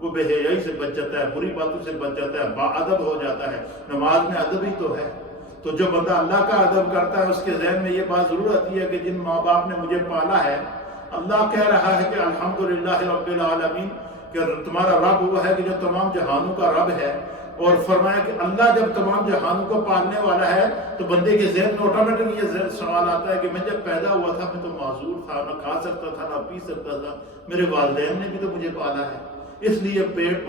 وہ بے حیائی سے بچ جاتا ہے، بری باتوں سے بچ جاتا ہے، با ادب ہو جاتا ہے۔ نماز میں ادب ہی تو ہے۔ تو جو بندہ اللہ کا ادب کرتا ہے اس کے ذہن میں یہ بات ضرور آتی ہے کہ جن ماں باپ نے مجھے پالا ہے، اللہ کہہ رہا ہے کہ الحمدللہ رب العالمین، کہ تمہارا رب وہ ہے کہ جو تمام جہانوں کا رب ہے۔ اور فرمایا کہ اللہ جب تمام جہانوں کو پالنے والا ہے تو بندے کے ذہن میں آٹومیٹک یہ سوال آتا ہے کہ میں جب پیدا ہوا تھا میں تو معذور تھا، نہ کھا سکتا تھا نہ پی سکتا تھا، میرے والدین نے بھی تو مجھے پالا ہے۔ اس لیے بیٹے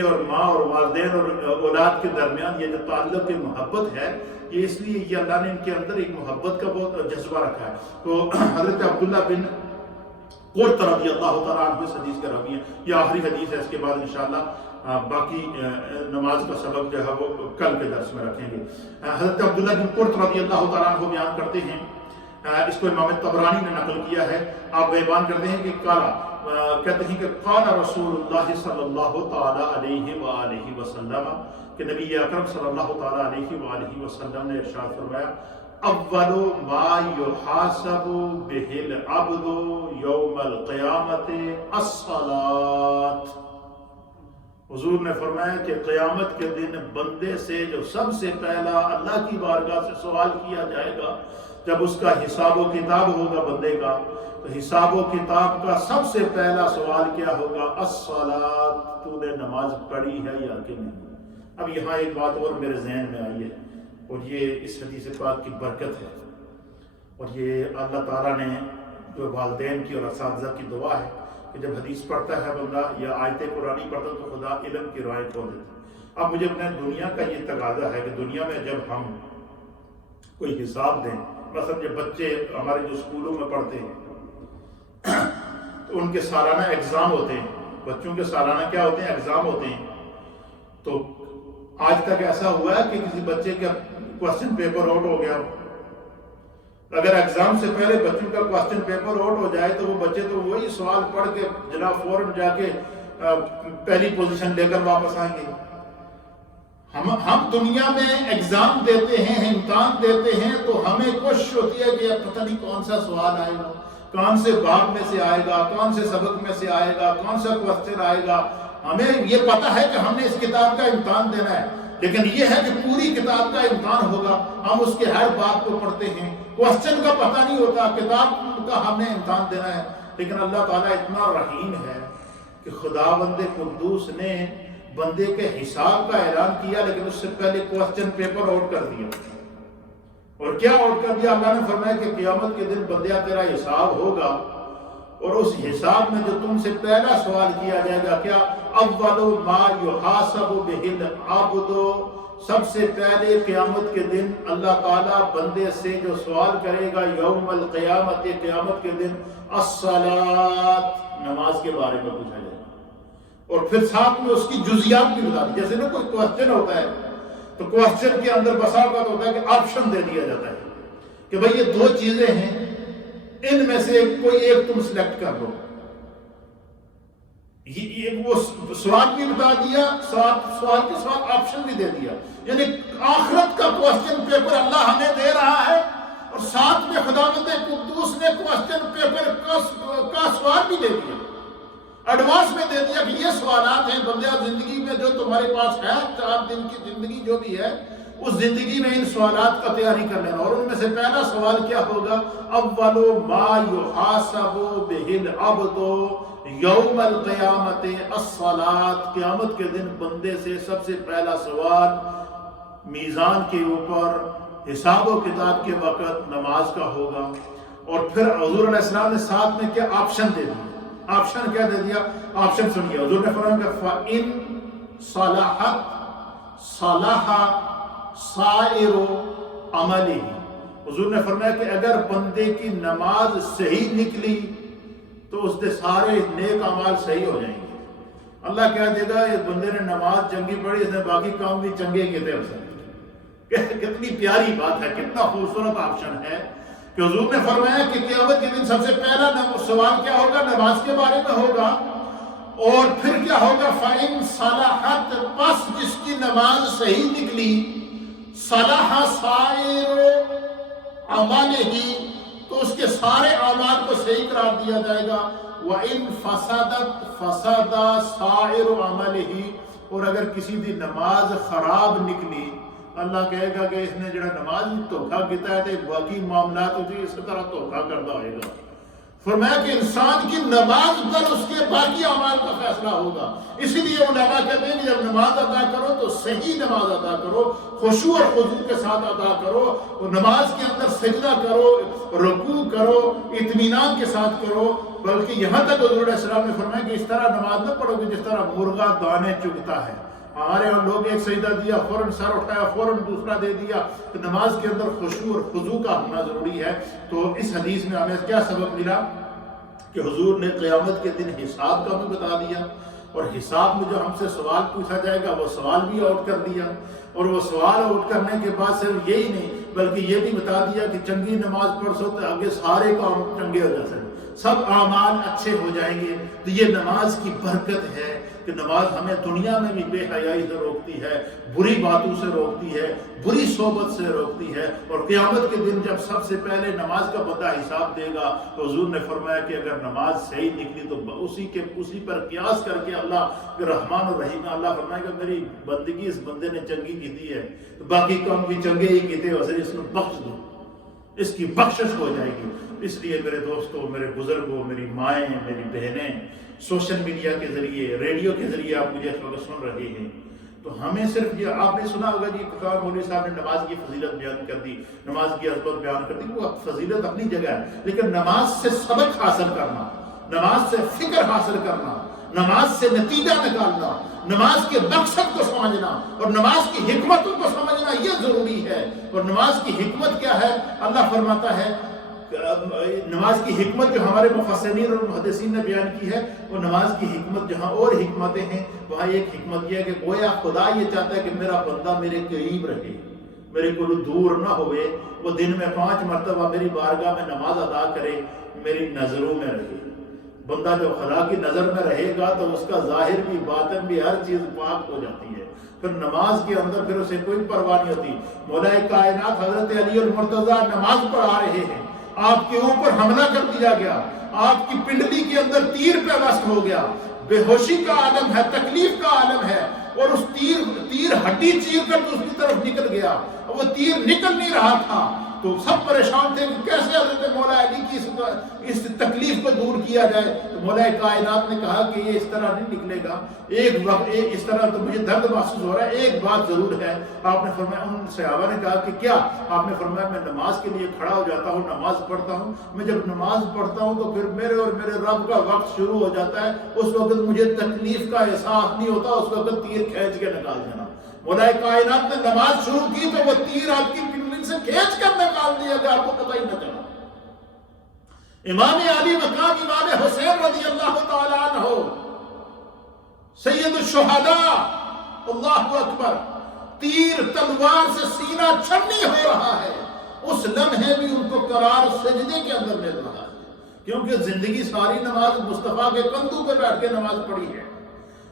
اور ماں اور والدین اور اولاد کے درمیان یہ جو تعلق کی محبت ہے، یہ اس لیے یہ اللہ نے ان کے اندر ایک محبت کا بہت جذبہ رکھا ہے۔ تو حضرت عبداللہ بن قرط رضی اللہ تعالیٰ عنہ اس حدیث کے راوی ہیں، یہ آخری حدیث ہے، اس کے بعد انشاءاللہ باقی نماز کا سبق جو ہے وہ کل کے درس میں رکھیں گے۔ حضرت عبداللہ بن قرط رضی اللہ تعالیٰ عنہ بیان کرتے ہیں، اس کو امام طبرانی نے نقل کیا ہے، آپ بیان کرتے ہیں کہ کہتے ہیں کہ قال رسول اللہ صلی اللہ تعالیٰ علیہ وآلہ وسلم، کہ نبی اکرم صلی اللہ تعالیٰ علیہ وآلہ وسلم نے ارشاد فرمایا، اول ما یحاسب بہ العبد یوم القیامت الصلاۃ۔ حضور نے فرمایا کہ قیامت کے دن بندے سے جو سب سے پہلا اللہ کی بارگاہ سے سوال کیا جائے گا، جب اس کا حساب و کتاب ہوگا بندے کا، تو حساب و کتاب کا سب سے پہلا سوال کیا ہوگا؟ الصلاۃ، تو نے نماز پڑھی ہے یا کہ نہیں؟ اب یہاں ایک بات اور میرے ذہن میں آئی ہے، اور یہ اس حدیث پاک کی برکت ہے، اور یہ اللہ تعالیٰ نے جو والدین کی اور اساتذہ کی دعا ہے کہ جب حدیث پڑھتا ہے بندہ یا آیت قرآنی پڑھتا تو خدا علم کی راہیں کھول دیتا۔ اب مجھے اپنے دنیا کا یہ تقاضا ہے کہ دنیا میں جب ہم کوئی حساب دیں، مثلا جب بچے ہمارے جو اسکولوں میں پڑھتے ہیں تو ان کے سالانہ ایگزام ہوتے ہیں، بچوں کے سالانہ کیا ہوتے ہیں؟ ایگزام ہوتے ہیں۔ تو آج تک ایسا ہوا ہے کہ کسی بچے کا کوسچن پیپر آؤٹ ہو گیا؟ اگر ایگزام سے پہلے بچوں کا کوسچن پیپر آؤٹ ہو جائے تو وہ بچے تو وہی سوال پڑھ کے جناب فوراً جا کے پہلی پوزیشن لے کر واپس آئیں گے۔ ہم دنیا میں ایگزام دیتے ہیں، امتحان دیتے ہیں، تو ہمیں کوشش ہوتی ہے کہ پتہ نہیں کون سا سوال آئے گا، کون سے باب میں سے آئے گا، کون سے سبق میں سے آئے گا، کون سا کوسچن آئے گا۔ ہمیں یہ پتہ ہے کہ ہم نے اس کتاب کا امتحان دینا ہے، لیکن یہ ہے کہ پوری کتاب کا امتحان ہوگا، ہم اس کے ہر باب کو پڑھتے ہیں، کوسچن کا پتہ نہیں ہوتا، کتاب کا ہم نے امتحان دینا ہے۔ لیکن اللہ تعالیٰ اتنا رحیم ہے کہ خداوند قدوس نے بندے کے حساب کا اعلان کیا، لیکن اس سے پہلے کوسچن پیپر آؤٹ کر دیا۔ اور کیا آؤٹ کر دیا؟ اللہ نے فرمایا کہ قیامت کے دن بندیا تیرا حساب ہوگا، اور اس حساب میں جو تم سے پہلا سوال کیا جائے گا کیا؟ اول ما یحاسب بہ العبد، سب سے پہلے قیامت کے دن اللہ تعالیٰ بندے سے جو سوال کرے گا یوم القیامت، قیامت کے دن، الصلاۃ، نماز کے بارے میں پوچھا جائے گا، اور پھر ساتھ میں اس کی جزیات بھی بتا دی۔ جیسے نا کوئی کوسچن ہوتا ہے تو کوسچن کے اندر بسا اوقات ہوتا ہے کہ آپشن دے دیا جاتا ہے کہ بھئی یہ دو چیزیں ہیں، ان میں سے کوئی ایک تم سلیکٹ کر لو۔ وہ سوال بھی بتا دیا، سوال کے ساتھ آپشن بھی دے دیا، یعنی آخرت کا کوسچن پیپر اللہ ہمیں دے رہا ہے، اور ساتھ میں خداوند قدوس نے کوسچن پیپر کا سوال بھی دے دیا، ایڈوانس میں دے دیا کہ یہ سوالات ہیں بندیا زندگی میں جو تمہارے پاس ہے، 4 دن کی زندگی جو بھی ہے، اس زندگی میں ان سوالات کا تیاری کر لینا۔ اور ان میں سے پہلا سوال کیا ہوگا؟ اول ما یحاسب بہ العبد یوم القیامت الصلاۃ، قیامت کے دن بندے سے سب سے پہلا سوال میزان کے اوپر حساب و کتاب کے وقت نماز کا ہوگا۔ اور پھر حضور علیہ السلام نے ساتھ میں کیا آپشن دے دیا؟ آپشن کیا دے دیا؟ آپشن سنیے، حضور نے فرمایا کہ فَإِن صَلَحَتْ صَلَحَ سائر عملہ، حضور نے فرمایا کہ اگر بندے کی نماز صحیح نکلی تو اس کے سارے نیک اعمال صحیح ہو جائیں گے۔ اللہ کہہ دے گا اس بندے نے نماز چنگی پڑھی، اس نے باقی کام بھی چنگے کیے تھے۔ کتنی پیاری بات ہے، کتنا خوبصورت آپشن ہے کہ حضور نے فرمایا کہ قیامت کے دن سب سے پہلا سوال کیا ہوگا؟ نماز کے بارے میں ہوگا، اور پھر کیا ہوگا؟ فَإِن صَلَحَتْ، پس جس کی نماز صحیح نکلی، صَلَحَ سَائِرُ عَمَلِهِ، تو اس کے سارے اعمال کو صحیح قرار دیا جائے گا۔ وَإِن فَسَدَتْ فَسَدَ سَائِرُ عَمَلِهِ، اور اگر کسی دی نماز خراب نکلی، اللہ کہے گا کہ اس نے جڑا نماز دھوکھا کیتا ہے تو باقی معاملات ہوتی اسی طرح دھوکھا کرتا ہوئے گا۔ فرمایا کہ انسان کی نماز پر اس کے باقی اعمال کا فیصلہ ہوگا۔ اسی لیے علماء کہتے ہیں کہ جب نماز ادا کرو تو صحیح نماز ادا کرو، خشوع اور خضوع کے ساتھ ادا کرو، اور نماز کے اندر سجدہ کرو، رکوع کرو، اطمینان کے ساتھ کرو، بلکہ یہاں تک حضور علیہ السلام نے فرمایا کہ اس طرح نماز نہ پڑھو گے جس طرح مرغا دانے چگتا ہے۔ ہمارے یہاں لوگ ایک سجدہ دیا، فوراً سر اٹھایا، فوراً دوسرا دے دیا، کہ نماز کے اندر خشوع اور خضوع کا ہونا ضروری ہے۔ تو اس حدیث میں ہمیں کیا سبق ملا کہ حضور نے قیامت کے دن حساب کا بھی بتا دیا، اور حساب میں جو ہم سے سوال پوچھا جائے گا وہ سوال بھی آؤٹ کر دیا، اور وہ سوال آؤٹ کرنے کے بعد صرف یہی نہیں بلکہ یہ بھی بتا دیا کہ چنگی نماز پڑھ سو تو آگے سارے کام چنگے ہو جا سکتے۔ سب اعمال اچھے ہو جائیں گے۔ تو یہ نماز کی برکت ہے کہ نماز ہمیں دنیا میں بھی بے حیائی سے روکتی ہے، بری باتوں سے روکتی ہے، بری صحبت سے روکتی ہے، اور قیامت کے دن جب سب سے پہلے نماز کا بندہ حساب دے گا تو حضور نے فرمایا کہ اگر نماز صحیح نکلی تو اسی پر قیاس کر کے اللہ رحمان الرحیم اللہ فرمائے گا میری بندگی اس بندے نے چنگی کی دی ہے تو باقی کام کی چنگے ہی کیتے وزیر اس نے بخش دو، اس کی بخشش ہو جائے گی۔ اس لیے میرے دوستوں، میرے بزرگوں، میری مائیں، میری بہنیں، سوشل میڈیا کے ذریعے، ریڈیو کے ذریعے آپ مجھے اس وقت سن رہے ہیں، تو ہمیں صرف یہ آپ نے سنا ہوگا جی فلاں مولوی صاحب نے نماز کی فضیلت بیان کر دی، نماز کی عظمت بیان کر دی، وہ فضیلت اپنی جگہ ہے، لیکن نماز سے سبق حاصل کرنا، نماز سے فکر حاصل کرنا، نماز سے نتیجہ نکالنا، نماز کے مقصد کو سمجھنا اور نماز کی حکمتوں کو سمجھنا یہ ضروری ہے۔ اور نماز کی حکمت کیا ہے؟ اللہ فرماتا ہے نماز کی حکمت جو ہمارے مفسرین اور محدثین نے بیان کی ہے، وہ نماز کی حکمت جہاں اور حکمتیں ہیں وہاں ایک حکمت یہ ہے کہ گویا خدا یہ چاہتا ہے کہ میرا بندہ میرے قریب رہے، میرے کو دور نہ ہوئے، وہ دن میں 5 مرتبہ میری بارگاہ میں نماز ادا کرے، میری نظروں میں رہے۔ بندہ جب خدا کی نظر میں رہے گا تو اس کا ظاہر بھی باطن بھی ہر چیز پاک ہو جاتی ہے، پھر نماز کے اندر پھر اسے کوئی پرواہ نہیں ہوتی۔ مولا کائنات حضرت علی المرتضیٰ نماز پڑھا رہے ہیں، آپ کے اوپر حملہ کر دیا گیا، آپ کی پنڈلی کے اندر تیر پیوست ہو گیا، بے ہوشی کا عالم ہے، تکلیف کا عالم ہے، اور اس تیر ہڈی چیر کر دوسری طرف نکل گیا، وہ تیر نکل نہیں رہا تھا، تو سب پریشان تھے کہ کیسے حضرت مولا علی کی اس تکلیف کو دور کیا جائے۔ تو مولا کائنات نے کہا کہ یہ اس طرح نہیں نکلے گا، ایک وقت اس طرح تو مجھے درد محسوس ہو رہا ہے، ایک بات ضرور ہے۔ آپ نے فرمایا، ان صحابہ نے کہا کہ کیا؟ آپ نے فرمایا میں نماز کے لیے کھڑا ہو جاتا ہوں، نماز پڑھتا ہوں، میں جب نماز پڑھتا ہوں تو پھر میرے اور میرے رب کا وقت شروع ہو جاتا ہے، اس وقت مجھے تکلیف کا احساس نہیں ہوتا، اس وقت تیر کھینچ کے نکال دینا۔ مولا کائنات نے نماز شروع کی تو وہ تیر آپ کی پنڈلی سے کھینچ کر نکال دیا گیا، آپ کو پتہ ہی نہ چلا۔ امام علی مقام امام حسین رضی اللہ تعالی عنہ، سید الشہداء، اللہ اکبر، تیر تلوار سے سینہ چھنی ہو رہا ہے، اس لمحے بھی ان کو قرار سجدے کے اندر مل رہا ہے، کیونکہ زندگی ساری نماز مصطفیٰ کے کندھوں پہ بیٹھ کے نماز پڑھی ہے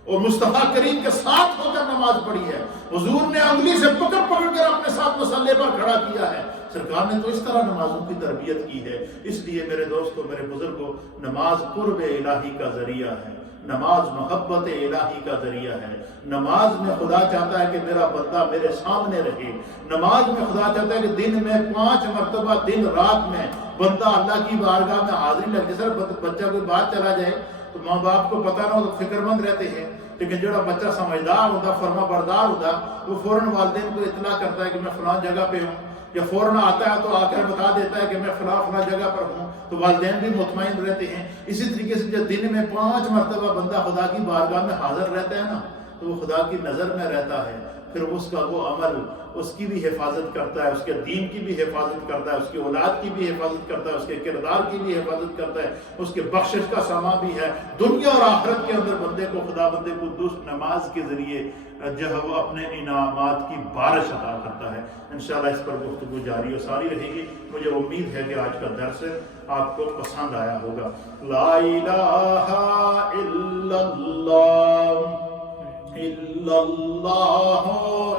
اور مصطفیٰ کریم کے ساتھ ہو کر نماز پڑھی ہے۔ حضور نے انگلی سے پکڑ کر اپنے ساتھ مصلے پر کھڑا کیا ہے، سرکار نے تو اس طرح نمازوں کی تربیت کی ہے۔ اس لیے میرے دوستوں، میرے بزرگوں، نماز قرب الہی کا ذریعہ ہے، نماز محبت الہی کا ذریعہ ہے۔ نماز میں خدا چاہتا ہے کہ میرا بندہ میرے سامنے رہے، نماز میں خدا چاہتا ہے کہ دن میں 5 مرتبہ دن رات میں بندہ اللہ کی بارگاہ میں حاضری لگے۔ سر بچہ کوئی بات چلا جائے تو ماں باپ کو پتہ نہ ہو تو فکر مند رہتے ہیں، لیکن جو بچہ سمجھدار ہوتا، فرما بردار ہوتا، وہ فوراً والدین کو اطلاع کرتا ہے کہ میں فلاں جگہ پہ ہوں، یا فوراً آتا ہے تو آ کر بتا دیتا ہے کہ میں فلاں جگہ پر ہوں، تو والدین بھی مطمئن رہتے ہیں۔ اسی طریقے سے جب دن میں 5 مرتبہ بندہ خدا کی بارگاہ میں حاضر رہتا ہے نا، تو وہ خدا کی نظر میں رہتا ہے، پھر اس کا وہ عمل اس کی بھی حفاظت کرتا ہے، اس کے دین کی بھی حفاظت کرتا ہے، اس کی اولاد کی بھی حفاظت کرتا ہے، اس کے کردار کی بھی حفاظت کرتا ہے، اس کے بخشش کا سامان بھی ہے۔ دنیا اور آخرت کے اندر بندے کو خدا بندے کو درست نماز کے ذریعے جو ہے وہ اپنے انعامات کی بارش عطا کرتا ہے۔ انشاءاللہ اس پر گفتگو جاری و ساری رہے گی۔ مجھے امید ہے کہ آج کا درس آپ کو پسند آیا ہوگا۔ لا الہ الا اللہ الا اللہ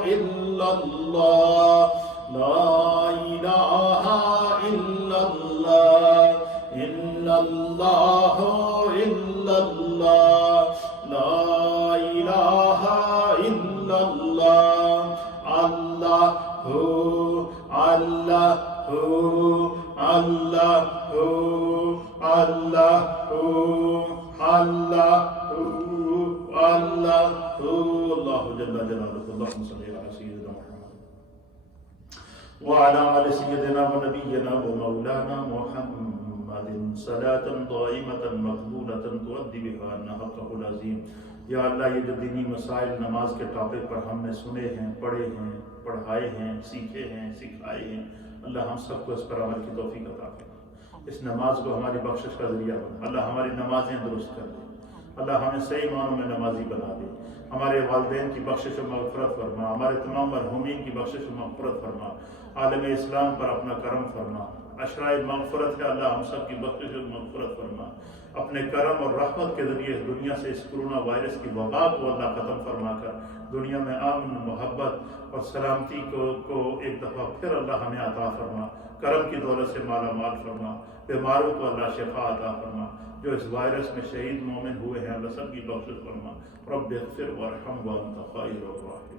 الا اللہ، لا الہ الا اللہ الا اللہ الا اللہ، لا الہ الا اللہ، اللہ اللہ اللہ اللہ اللہ اللہ اللہ جل جلالہ۔ اللہم صلی علی سیدنا محمد وعلی آل سیدنا و نبینا و مولانا محمد صلاۃ دائمۃ مقبولۃ تؤدی بها عنا حقہ العظیم۔ یا اللہ، یہ جو دینی مسائل نماز کے ٹاپک پر ہم نے سنے ہیں، پڑھے ہیں، پڑھائے ہیں، سیکھے ہیں، سکھائے ہیں، اللہ ہم سب کو اس پر عمل کی توفیق عطا کرے، اس نماز کو ہماری بخشش کا ذریعہ بنا۔ اللہ ہماری نمازیں درست کر دے، اللہ ہمیں صحیح معنوں میں نمازی بنا دے، ہمارے والدین کی بخشش و مغفرت فرما، ہمارے تمام مرحومین کی بخشش و مغفرت فرما، عالم اسلام پر اپنا کرم فرما، اشرائے مغفرت ہے، اللہ ہم سب کی بخشش اور مغفرت فرما، اپنے کرم اور رحمت کے ذریعے اس دنیا سے اس کرونا وائرس کی وبا کو اللہ ختم فرما کر دنیا میں امن، محبت اور سلامتی کو ایک دفعہ پھر اللہ ہمیں عطا فرما، کرم کی دولت سے مالا مال فرما، بیماروں کو اللہ شفا عطا فرما، جو اس وائرس میں شہید مومن ہوئے ہیں اللہ سب کی بخشش فرما، رب اغفر وارحم وانت خیر الراحمین۔